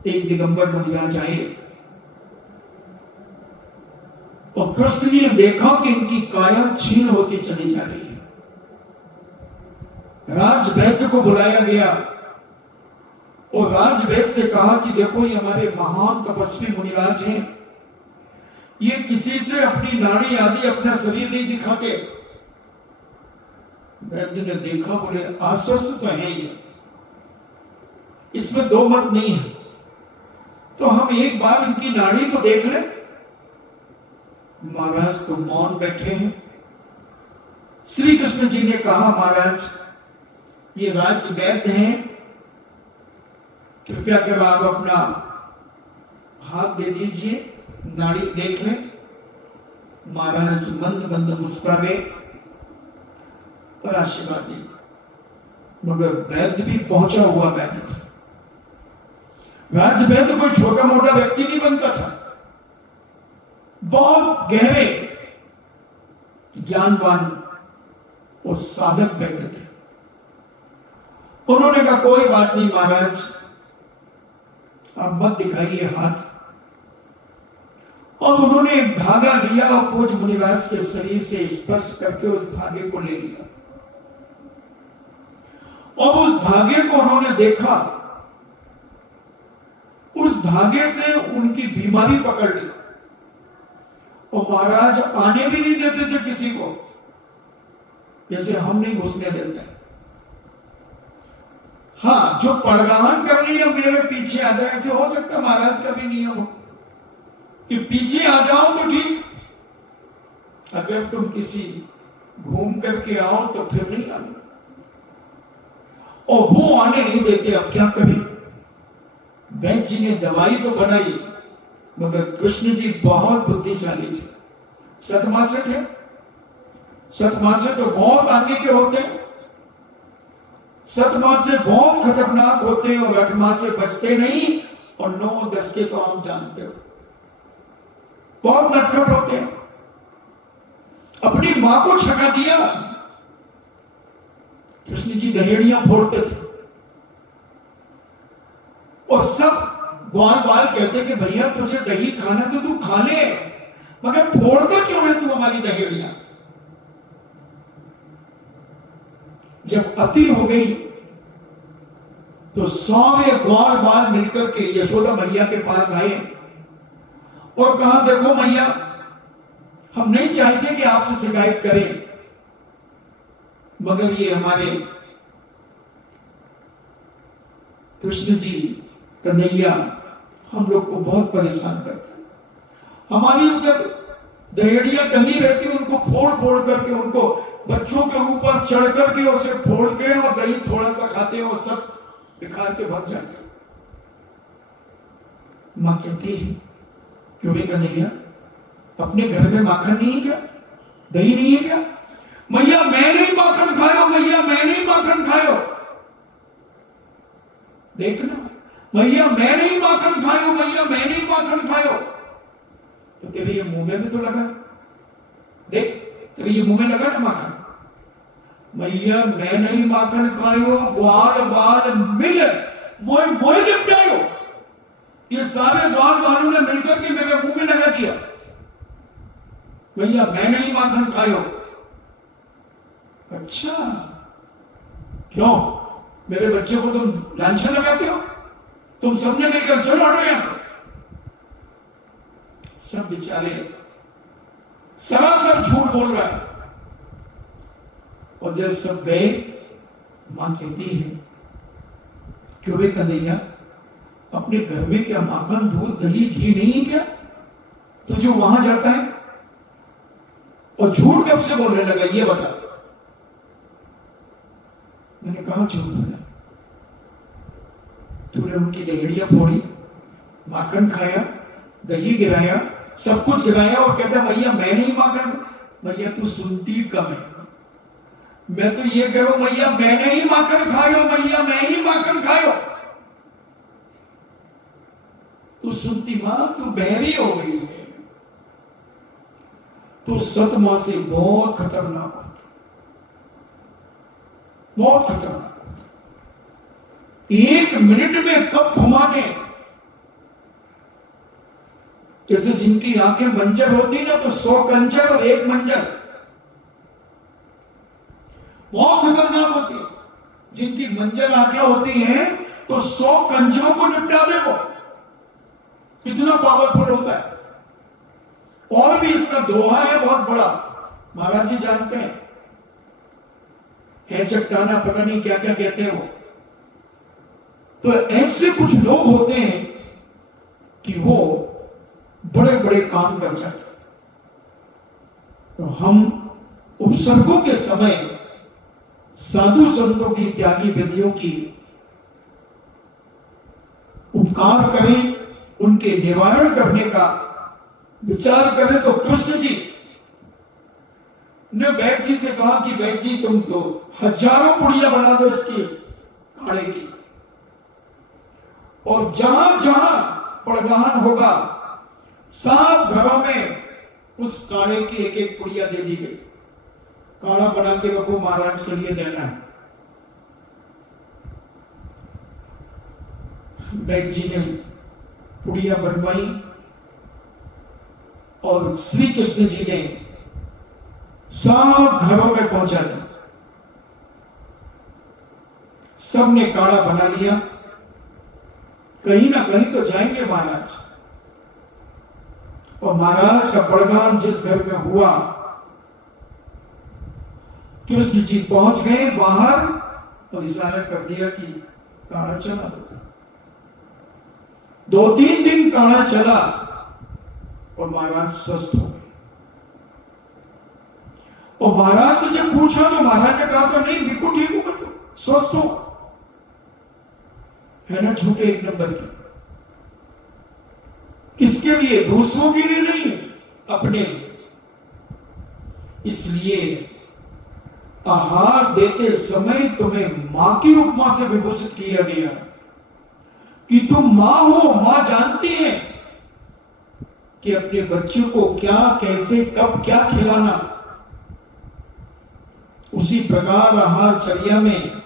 एक दिगंबर मुनिराज आए और कृष्ण ने देखा कि इनकी काया छीन होती चली जा रही है। राजवैद्य को बुलाया गया और राजवैद्य से कहा कि देखो ये हमारे महान तपस्वी मुनिराज हैं, ये किसी से अपनी नाड़ी आदि अपना शरीर नहीं दिखाते। वैद्य ने देखा, बोले आश्वस्त तो है ये, इसमें दो मत नहीं है, तो हम एक बार इनकी नाड़ी तो देख लें। महाराज तो मौन बैठे हैं। श्री कृष्ण जी ने कहा, महाराज ये राज्य वैद्य हैं, कृपया कर आप अपना हाथ दे दीजिए, नाड़ी देख लें। महाराज मंद मंद मुस्कुराए और आशीर्वाद दी। मगर वैद्य भी पहुंचा हुआ वैद्य था। राज्य वैद्य कोई छोटा मोटा व्यक्ति नहीं बनता था, बहुत गहरे ज्ञानवान और साधक वैद्य थे। उन्होंने कहा, कोई बात नहीं महाराज, आप मत दिखाइए हाथ। और उन्होंने एक धागा लिया और पूज्य मुनिराज के शरीर से स्पर्श करके उस धागे को ले लिया। और उस धागे को उन्होंने देखा, उस धागे से उनकी बीमारी पकड़ ली। और महाराज आने भी नहीं देते थे किसी को, जैसे हम नहीं घुसने देते। हाँ, जो पड़गाहन कर लिया मेरे पीछे आ जाए, ऐसे हो सकता है महाराज का भी नियम हो कि पीछे आ जाओ तो ठीक, अगर तुम किसी घूम करके आओ तो फिर नहीं आने। और वो आने नहीं देते। अब क्या करें? वैद्य जी ने दवाई तो बनाई, मगर कृष्ण जी बहुत बुद्धिशाली थे, सतमासे थे। सतमासे तो बहुत आगे के होते हैं, सतमासे बहुत खतरनाक होते हैं और अठमासे बचते नहीं। और 9-10 के तो आप जानते हो, बहुत नटखट होते हैं। अपनी मां को छका दिया। कृष्ण जी दहेड़ियां फोड़ते थे और सब ग्वाल बाल कहते कि भैया तुझे दही खाना तो तू खा ले, मगर फोड़ता क्यों है तू हमारी दहेड़ियां? जब अति हो गई तो 100 ग्वाल बाल मिलकर के यशोदा मैया के पास आए और कहा, देखो मैया, हम नहीं चाहते कि आपसे शिकायत करें, मगर ये हमारे कृष्ण जी कन्हैया हम लोग को बहुत परेशान करते हैं। हमारी जब दहेड़ियां टंगी रहती, उनको फोड़ फोड़ करके, उनको बच्चों के ऊपर चढ़ करके उसे फोड़ के और दही थोड़ा सा खाते हैं और सब बिखार के भाग जाते हैं। मां कहती है, क्यों भी कन्हैया, अपने घर में माखन नहीं है क्या? दही नहीं है क्या? मैया मैं नहीं माखन खायो, मैया मैं नहीं माखन खायो। देखना, मैया मैं नहीं माखन खायो, मैया मैं नहीं माखन खायो। तो तेरे ये मुंह में भी तो लगा, देख तेरे ये मुंह में लगा ना माखन। मैया मैं नहीं माखन खायो, ग्वाल बाल मिल मोय मोय निपटायो। ये सारे ग्वाल बालों ने मिलकर के मेरे मुंह में लगा दिया। भैया मैं नहीं माखन खायो। अच्छा, क्यों? मेरे बच्चे को तुम लांछन लगाते हो? तुम सबने मिलकर चलो हटो यहां से। सब बेचारे सरासर झूठ बोल रहे हैं। और जब सब गए, मां कहती है, क्यों रे कन्हैया, अपने घर में क्या माखन दूध दही घी नहीं है क्या? तो जो वहां जाता है और झूठ कब से बोलने लगा ये बता। मैंने कहा झूठ है, तूने उनकी दहेड़ियां फोड़ी, माखन खाया, दही गिराया, सब कुछ गिराया और कहता मैया मैं नहीं माखन। मैया तू सुनती कम है। मैं तो ये कह रहा हूं, मैया मैं नहीं माखन खायो, मैया मैं ही माखन खायो। तू सुनती मां, तू बहरी हो गई है। तो सतमा से बहुत खतरनाक होता, बहुत खतरनाक होता। 1 मिनट में कब घुमा दे, जैसे जिनकी आंखें मंजर होती ना तो 100 कंजर और 1 मंजर, बहुत खतरनाक होती है। जिनकी मंजर आंखें होती हैं तो 100 कंजरों को निपटा दे वो, कितना पावरफुल होता है। और भी इसका दोहा है बहुत बड़ा, महाराज जी जानते हैं, है चट्टाना, पता नहीं क्या क्या कहते हैं वो। तो ऐसे कुछ लोग होते हैं कि वो बड़े बड़े काम कर सकते हैं। तो हम उपसर्गों के समय साधु संतों की त्यागी विधियों की उपकार करें, उनके निवारण करने का विचार करें। तो कृष्ण जी ने वैद्य जी से कहा कि वैद्य जी तुम तो हजारों पुड़िया बना दो इसकी काढ़े की, और जहां जहां पड़गान होगा सब घरों में उस काढ़े की एक एक पुड़िया दे दी गई। काढ़ा बना के वो महाराज के लिए देना है। वैद्य जी ने पुड़िया बनवाई और श्री कृष्ण जी ने सब घरों में पहुंचा दिया। सबने काढ़ा बना लिया। कहीं ना कहीं तो जाएंगे महाराज, और महाराज का पड़गान जिस घर में हुआ, कृष्ण जी पहुंच गए बाहर और इशारा कर दिया कि काढ़ा चला दो। 2-3 दिन काढ़ा चला और महाराज स्वस्थ हो गए। और महाराज से जब पूछा तो महाराज ने कहा तो नहीं, बिल्कुल ठीक हूं मैं, तो स्वस्थ हूं। है ना, झूठे एक नंबर की। किसके लिए? दूसरों के लिए नहीं, अपने लिए। इसलिए आहार देते समय तुम्हें मां की उपमा से विभूषित किया गया कि तुम मां हो। मां जानती है कि अपने बच्चों को क्या, कैसे, कब क्या खिलाना। उसी प्रकार आहार चर्या में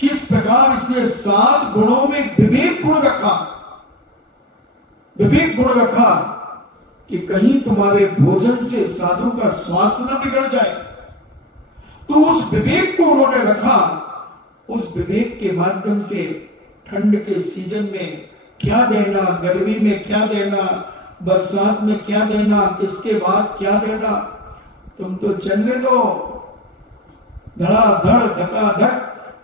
किस प्रकार इसने 7 गुणों में विवेक गुण रखा, विवेक गुण रखा कि कहीं तुम्हारे भोजन से साधु का स्वास्थ्य न बिगड़ जाए। तो उस विवेक को उन्होंने रखा। उस विवेक के माध्यम से ठंड के सीजन में क्या देना, गर्मी में क्या देना, बरसात में क्या देना, किसके बाद क्या देना, तुम तो चलने दो। धड़ाधड़ धड़ाधड़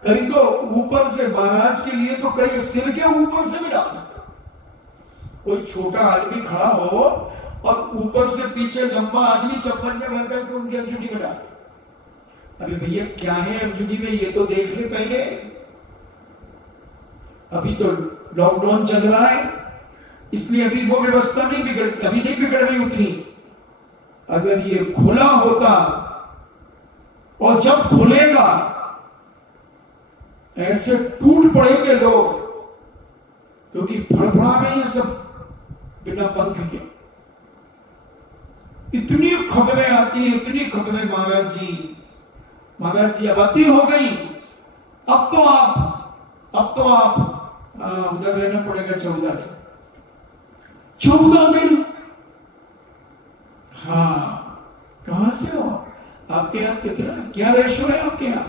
कहीं तो ऊपर से महाराज के लिए तो कई सिर के ऊपर से भी डाल देते। कोई छोटा आदमी खड़ा हो और ऊपर से पीछे लंबा आदमी चप्पल में भर करके उनकी अंजुनी में डाल। अरे भैया क्या है अंजुनी में, ये तो देख ले पहले। अभी तो लॉकडाउन चल रहा है, इसलिए अभी वो व्यवस्था नहीं बिगड़, अभी नहीं बिगड़ रही उतनी। अगर ये खुला होता, और जब खुलेगा ऐसे टूट पड़ेंगे लोग, क्योंकि फड़फड़ा रहे हैं सब बिना पंख के। इतनी खबरें आती हैं, इतनी खबरें। महाराज जी अब अति हो गई, अब तो आप उधर रहना पड़ेगा 14 दिन। 14 दिन? हाँ, कहां से हो आपके यहाँ? कितना, क्या रेशो है आपके यहाँ?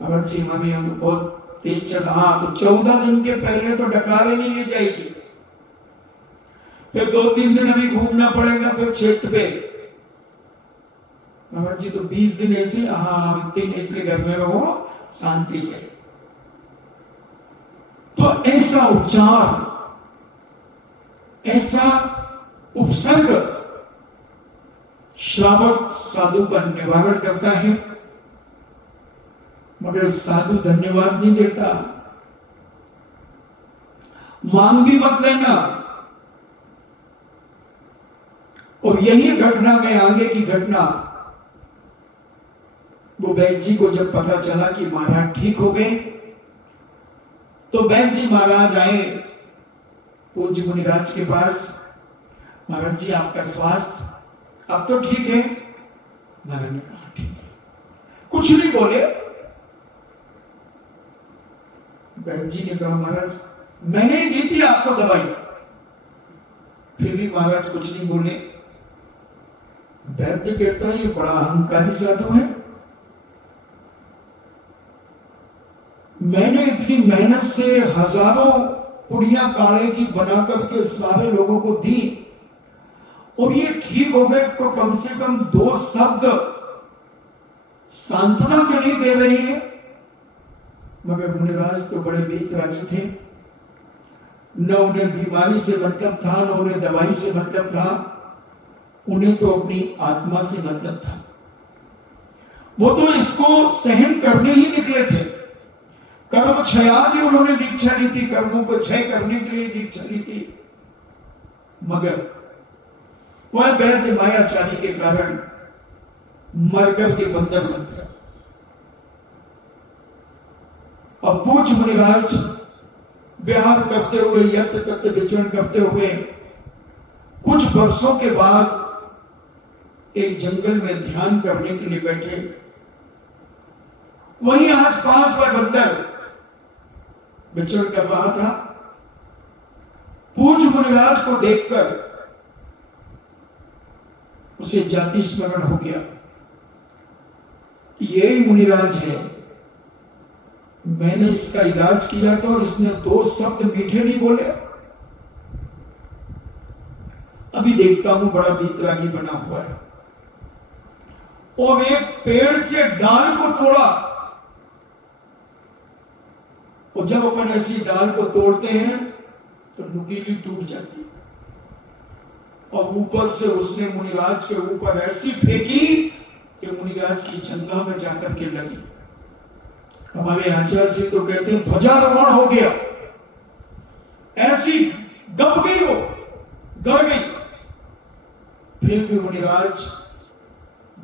महाराज जी हमारे यहाँ बहुत तेज चल। हाँ, तो 14 दिन के पहले तो डकारे नहीं ले जाएगी, फिर 2-3 दिन अभी घूमना पड़ेगा, फिर क्षेत्र पे। महाराज जी तो 20 दिन ऐसे, हाँ 3 ऐसे घर में रहो शांति से। तो ऐसा उपचार, ऐसा उपसर्ग श्रावक साधु का निवारण करता है। मगर साधु धन्यवाद नहीं देता। मांग भी मत लेना। और यही घटना में, आगे की घटना, वो वैद्य जी को जब पता चला कि महाराज ठीक हो गए, तो वैद्य जी महाराज आए पूज्य मुनिराज के पास। महाराज जी आपका स्वास्थ्य अब तो ठीक है? महाराज ने कहा ठीक है। कुछ नहीं बोले। वैद्य जी ने कहा महाराज मैंने ही दी थी आपको दवाई। फिर भी महाराज कुछ नहीं बोले। वैद्य कहता है ये बड़ा अहंकारी साधु है। मैंने इतनी मेहनत से हजारों पुड़िया काढ़े की बनाकर के सारे लोगों को दी, और ये ठीक हो गए, तो कम से कम 2 शब्द सांत्वना के लिए दे रहे हैं। मगर मुनिराज तो बड़े बेतरागी थे। न उन्हें बीमारी से मतलब था, न उन्हें दवाई से मतलब था। उन्हें तो अपनी आत्मा से मतलब था। वो तो इसको सहन करने ही निकले थे। कर्म क्षयादि उन्होंने दीक्षा ली थी, कर्मों को क्षय करने के लिए दीक्षा ली थी, मगर वह वैद्य मायाचारी के कारण मरकर के बंदर बन गया। अब पूज्य मुनिराज विहार करते हुए, यत्र तत्र विचरण करते हुए कुछ वर्षों के बाद एक जंगल में ध्यान करने के लिए बैठे। वहीं आसपास वह बंदर विचरण कर रहा था। पूज्य मुनिराज को देखकर उसे जाति स्मरण हो गया। ये मुनिराज है, मैंने इसका इलाज किया था और इसने 2 शब्द मीठे नहीं बोले। अभी देखता हूं बड़ा बीतरागी बना हुआ है। और एक पेड़ से डाल को तोड़ा, और जब अपन ऐसी डाल को तोड़ते हैं तो नुकीली टूट जाती, और ऊपर से उसने मुनिराज के ऊपर ऐसी फेंकी कि मुनिराज की जंघा में जाकर के लगी। हमारे आचार्य जी तो कहते हैं ध्वजारोहण हो गया, ऐसी दब गई, वो गड़ गई। फिर भी मुनिराज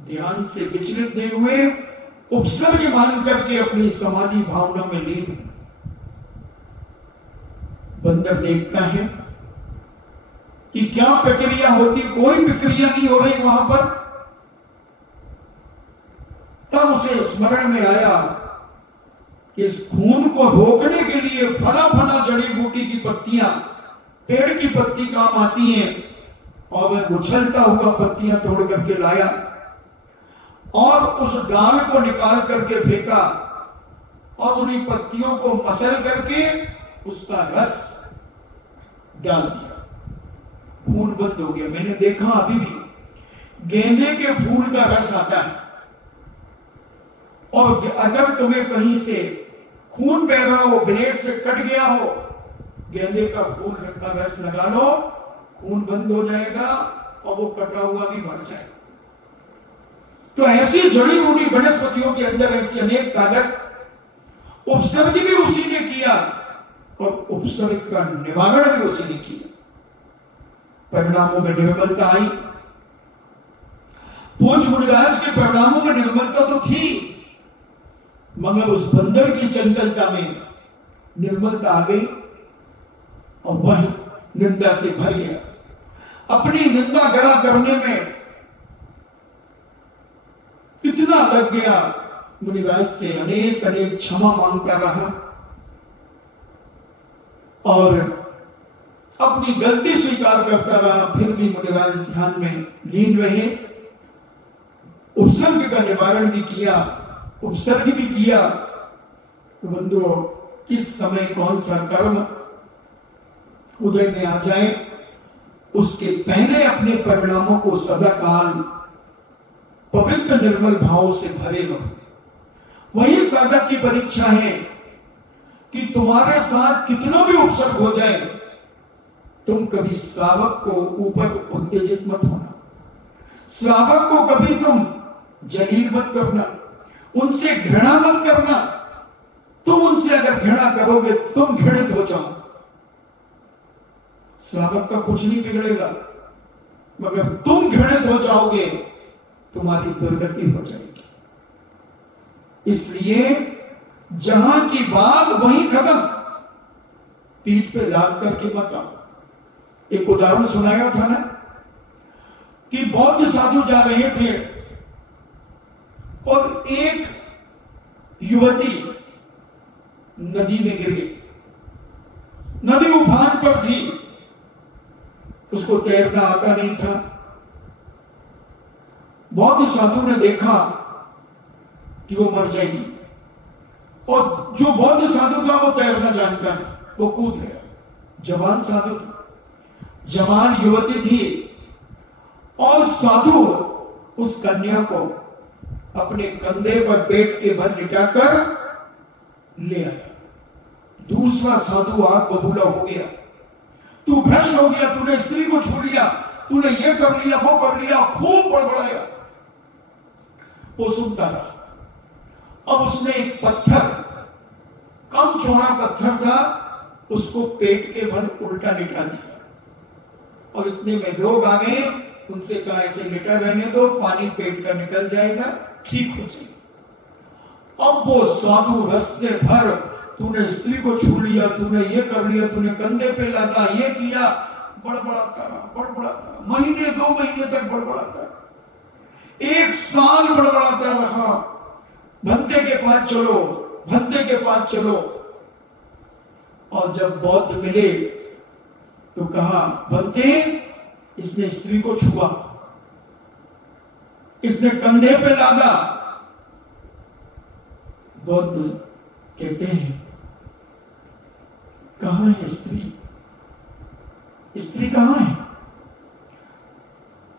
ध्यान से विचलित नहीं हुए, उपसर्ग मान करके अपनी समाधि भावना में लीन। बंदर देखता है कि क्या प्रक्रिया होती, कोई प्रक्रिया नहीं हो रही वहां पर। तब उसे स्मरण में आया कि इस खून को रोकने के लिए फला फला जड़ी बूटी की पत्तियां, पेड़ की पत्ती काम आती हैं, और वह उछलता हुआ पत्तियां तोड़ करके लाया और उस डाल को निकाल करके फेंका और उन्हीं पत्तियों को मसल करके उसका रस डाल दिया। खून बंद हो गया। मैंने देखा अभी भी गेंदे के फूल का रस आता है, और अगर तुम्हें कहीं से खून बह रहा हो, ब्लेड से कट गया हो, गेंदे का फूल का रस लगा लो, खून बंद हो जाएगा और वो कटा हुआ भी मर जाएगा। तो ऐसी जड़ी बूटी वनस्पतियों के अंदर ऐसी अनेक ताकत, उपसर्ग भी उसी ने किया और उपसर्ग का निवारण भी उसी ने किया। परिणामों में निर्मलता आई। पूज्य मुनिराज के परिणामों में निर्मलता तो थी, मगर उस बंदर की चंचलता में निर्मलता आ गई और वह निंदा से भर गया। अपनी निंदा गरा करने में इतना लग गया, मुनिराज से अनेक अनेक क्षमा मांगता रहा और अपनी गलती स्वीकार करता रहा। फिर भी मुनिराज ध्यान में लीन रहे, उपसर्ग का निवारण भी किया, उपसर्ग भी किया। तो बंधुओं, किस समय कौन सा कर्म उदय में आ जाए, उसके पहले अपने परिणामों को सदा काल पवित्र निर्मल भाव से भरे रहो। वही साधक की परीक्षा है कि तुम्हारे साथ कितना भी उपसर्ग हो जाए, तुम कभी श्रावक को ऊपर उत्तेजित मत होना, श्रावक को कभी तुम जलील मत करना, उनसे घृणा मत करना। तुम उनसे अगर घृणा करोगे तुम घृणित हो जाओ। श्रावक का कुछ नहीं बिगड़ेगा, मगर तुम घृणित हो जाओगे, तुम्हारी दुर्गति हो जाएगी। इसलिए जहां की बात वहीं खत्म, पीठ पे लाद करके मत आओ। एक उदाहरण सुनाया था ना कि बौद्ध साधु जा रहे थे और एक युवती नदी में गिर गई। नदी उफान पर थी, उसको तैरना आता नहीं था। बौद्ध साधु ने देखा कि वो मर जाएगी, और जो बौद्ध साधु था वो तैरना जानता था, वो कूद गया। जवान साधु था, जवान युवती थी, और साधु उस कन्या को अपने कंधे पर पेट के बल लिटाकर ले आया। दूसरा साधु आग बबूला हो गया, तू भ्रष्ट हो गया, तूने स्त्री को छू लिया, तूने ये कर लिया, वो कर लिया, खूब बड़बड़ाया। वो सुनता रहा। अब उसने एक पत्थर, कम चौड़ा पत्थर था, उसको पेट के बल उल्टा लिटा दिया और इतने में लोग आ गए, उनसे कहा ऐसे लिटा रहने दो, पानी पेट का निकल जाएगा, ठीक हो जाएगा। अब वो साधु रास्ते भर, तूने स्त्री को छू लिया, तूने ये कर लिया, तूने कंधे पे लादा, ये किया, बड़बड़ाता रहा, महीने 2 महीने तक बड़बड़ाता रहा, 1 साल बड़बड़ाता रहा। भंते के पास चलो, भंते के पास चलो। और जब बौद्ध मिले तो कहा, भंते, इसने स्त्री को छुआ, इसने कंधे पे लादा। बौद्ध कहते हैं, कहां है स्त्री? स्त्री कहां है?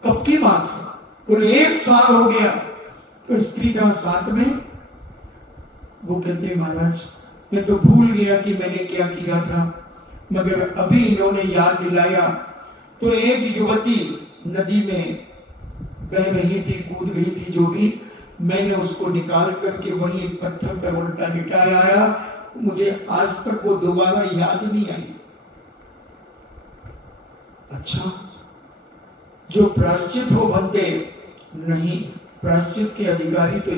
कब की बात है? कुल 1 साल हो गया, तो स्त्री कहां? साथ में। वो कहते, महाराज, मैं तो भूल गया कि मैंने क्या किया था, मगर अभी इन्होंने याद दिलाया। तो एक युवती नदी में बह रही थी, कूद गई थी, जो भी, मैंने उसको निकाल करके वहीं एक पत्थर पर उल्टा लिटाया आया। मुझे आज तक वो दोबारा याद नहीं आई। अच्छा, जो प्रायश्चित हो बनते नहीं, प्रायश्चित के अधिकारी तो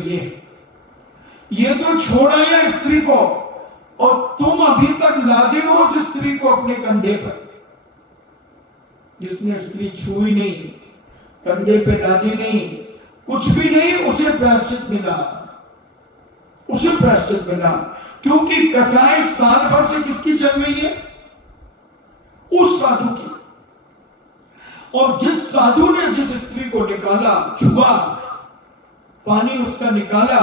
ये तो छोड़ाया स्त्री को, और तुम अभी तक लादे हो उस स्त्री को अपने कंधे पर। जिसने स्त्री छुई नहीं, कंधे पे लादी नहीं, कुछ भी नहीं, उसे प्रायश्चित मिला, उसे प्रायश्चित मिला। क्योंकि कसाई साल भर से किसकी चल रही है? उस साधु की। और जिस साधु ने जिस स्त्री को निकाला, छुआ, पानी उसका निकाला,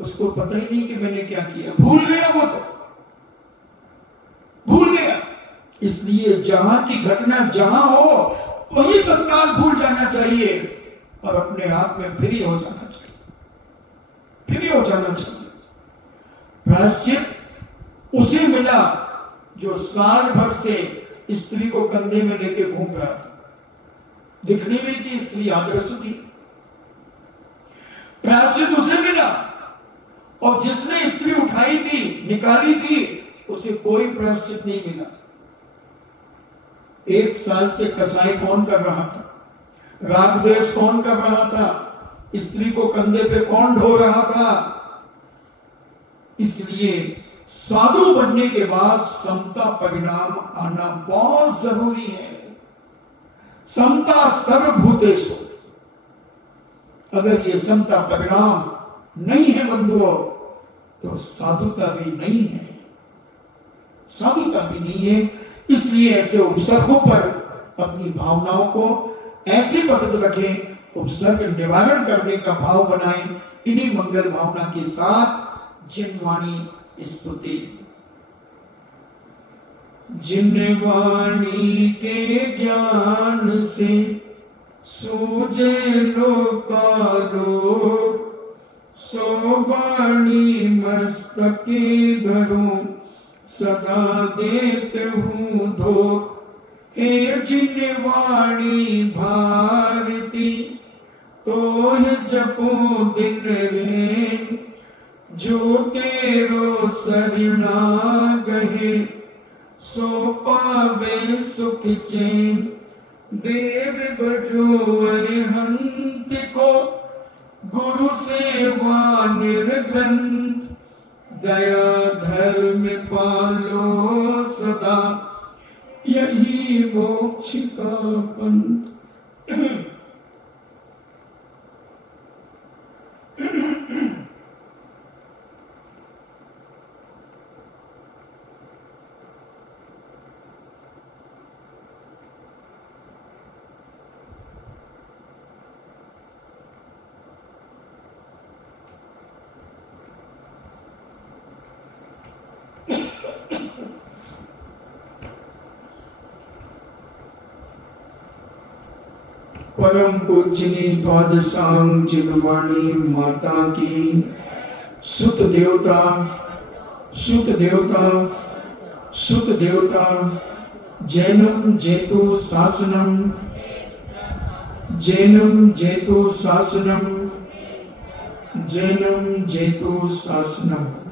उसको पता ही नहीं कि मैंने क्या किया, भूल गया, वो तो भूल गया। इसलिए जहां की घटना जहां हो, वही तत्काल भूल जाना चाहिए और अपने आप में फ्री हो जाना चाहिए, फ्री हो जाना चाहिए। प्रायश्चित उसे मिला जो साल भर से स्त्री को कंधे में लेके घूम रहा था। दिखनी भी थी स्त्री, आदर्श थी। प्रायश्चित उसे मिला, और जिसने स्त्री उठाई थी, निकाली थी, उसे कोई प्रायश्चित नहीं मिला। 1 साल से कसाई कौन कर रहा था? राग द्वेष कौन कर रहा था? स्त्री को कंधे पे कौन ढो रहा था? इसलिए साधु बनने के बाद समता परिणाम आना बहुत जरूरी है। समता सर्वभूतेषु। अगर ये समता परिणाम नहीं है बंधुओं, तो साधुता भी नहीं है, साधुता भी नहीं है। इसलिए ऐसे उपसर्गों पर अपनी भावनाओं को ऐसे पकड़ रखें, उपसर्ग निवारण करने का भाव बनाएं। इन्हीं मंगल भावना के साथ जिनवाणी स्तुति। जिनवाणी के ज्ञान से सूझे लोकालोक, सो वाणी मस्तके धरूं, सदा देते हूँ धोख। हे जिनवाणी भारती, तो जपो दिन रैन, जो तेरो सरना गहे, सो पावे सुख चैन। देव बजो अरिहंत को, गुरु सेवा निर्ग्रंथ, दया धर्म पालो सदा, यही मोक्ष का पंथ। परम पूजनी पादशांग जिनवाणी माता की सुत देवता, सुत देवता, सुत देवता, जैनम जेतु शासनम, जैनम जेतो शासनम, जैनम जेतो शासनम।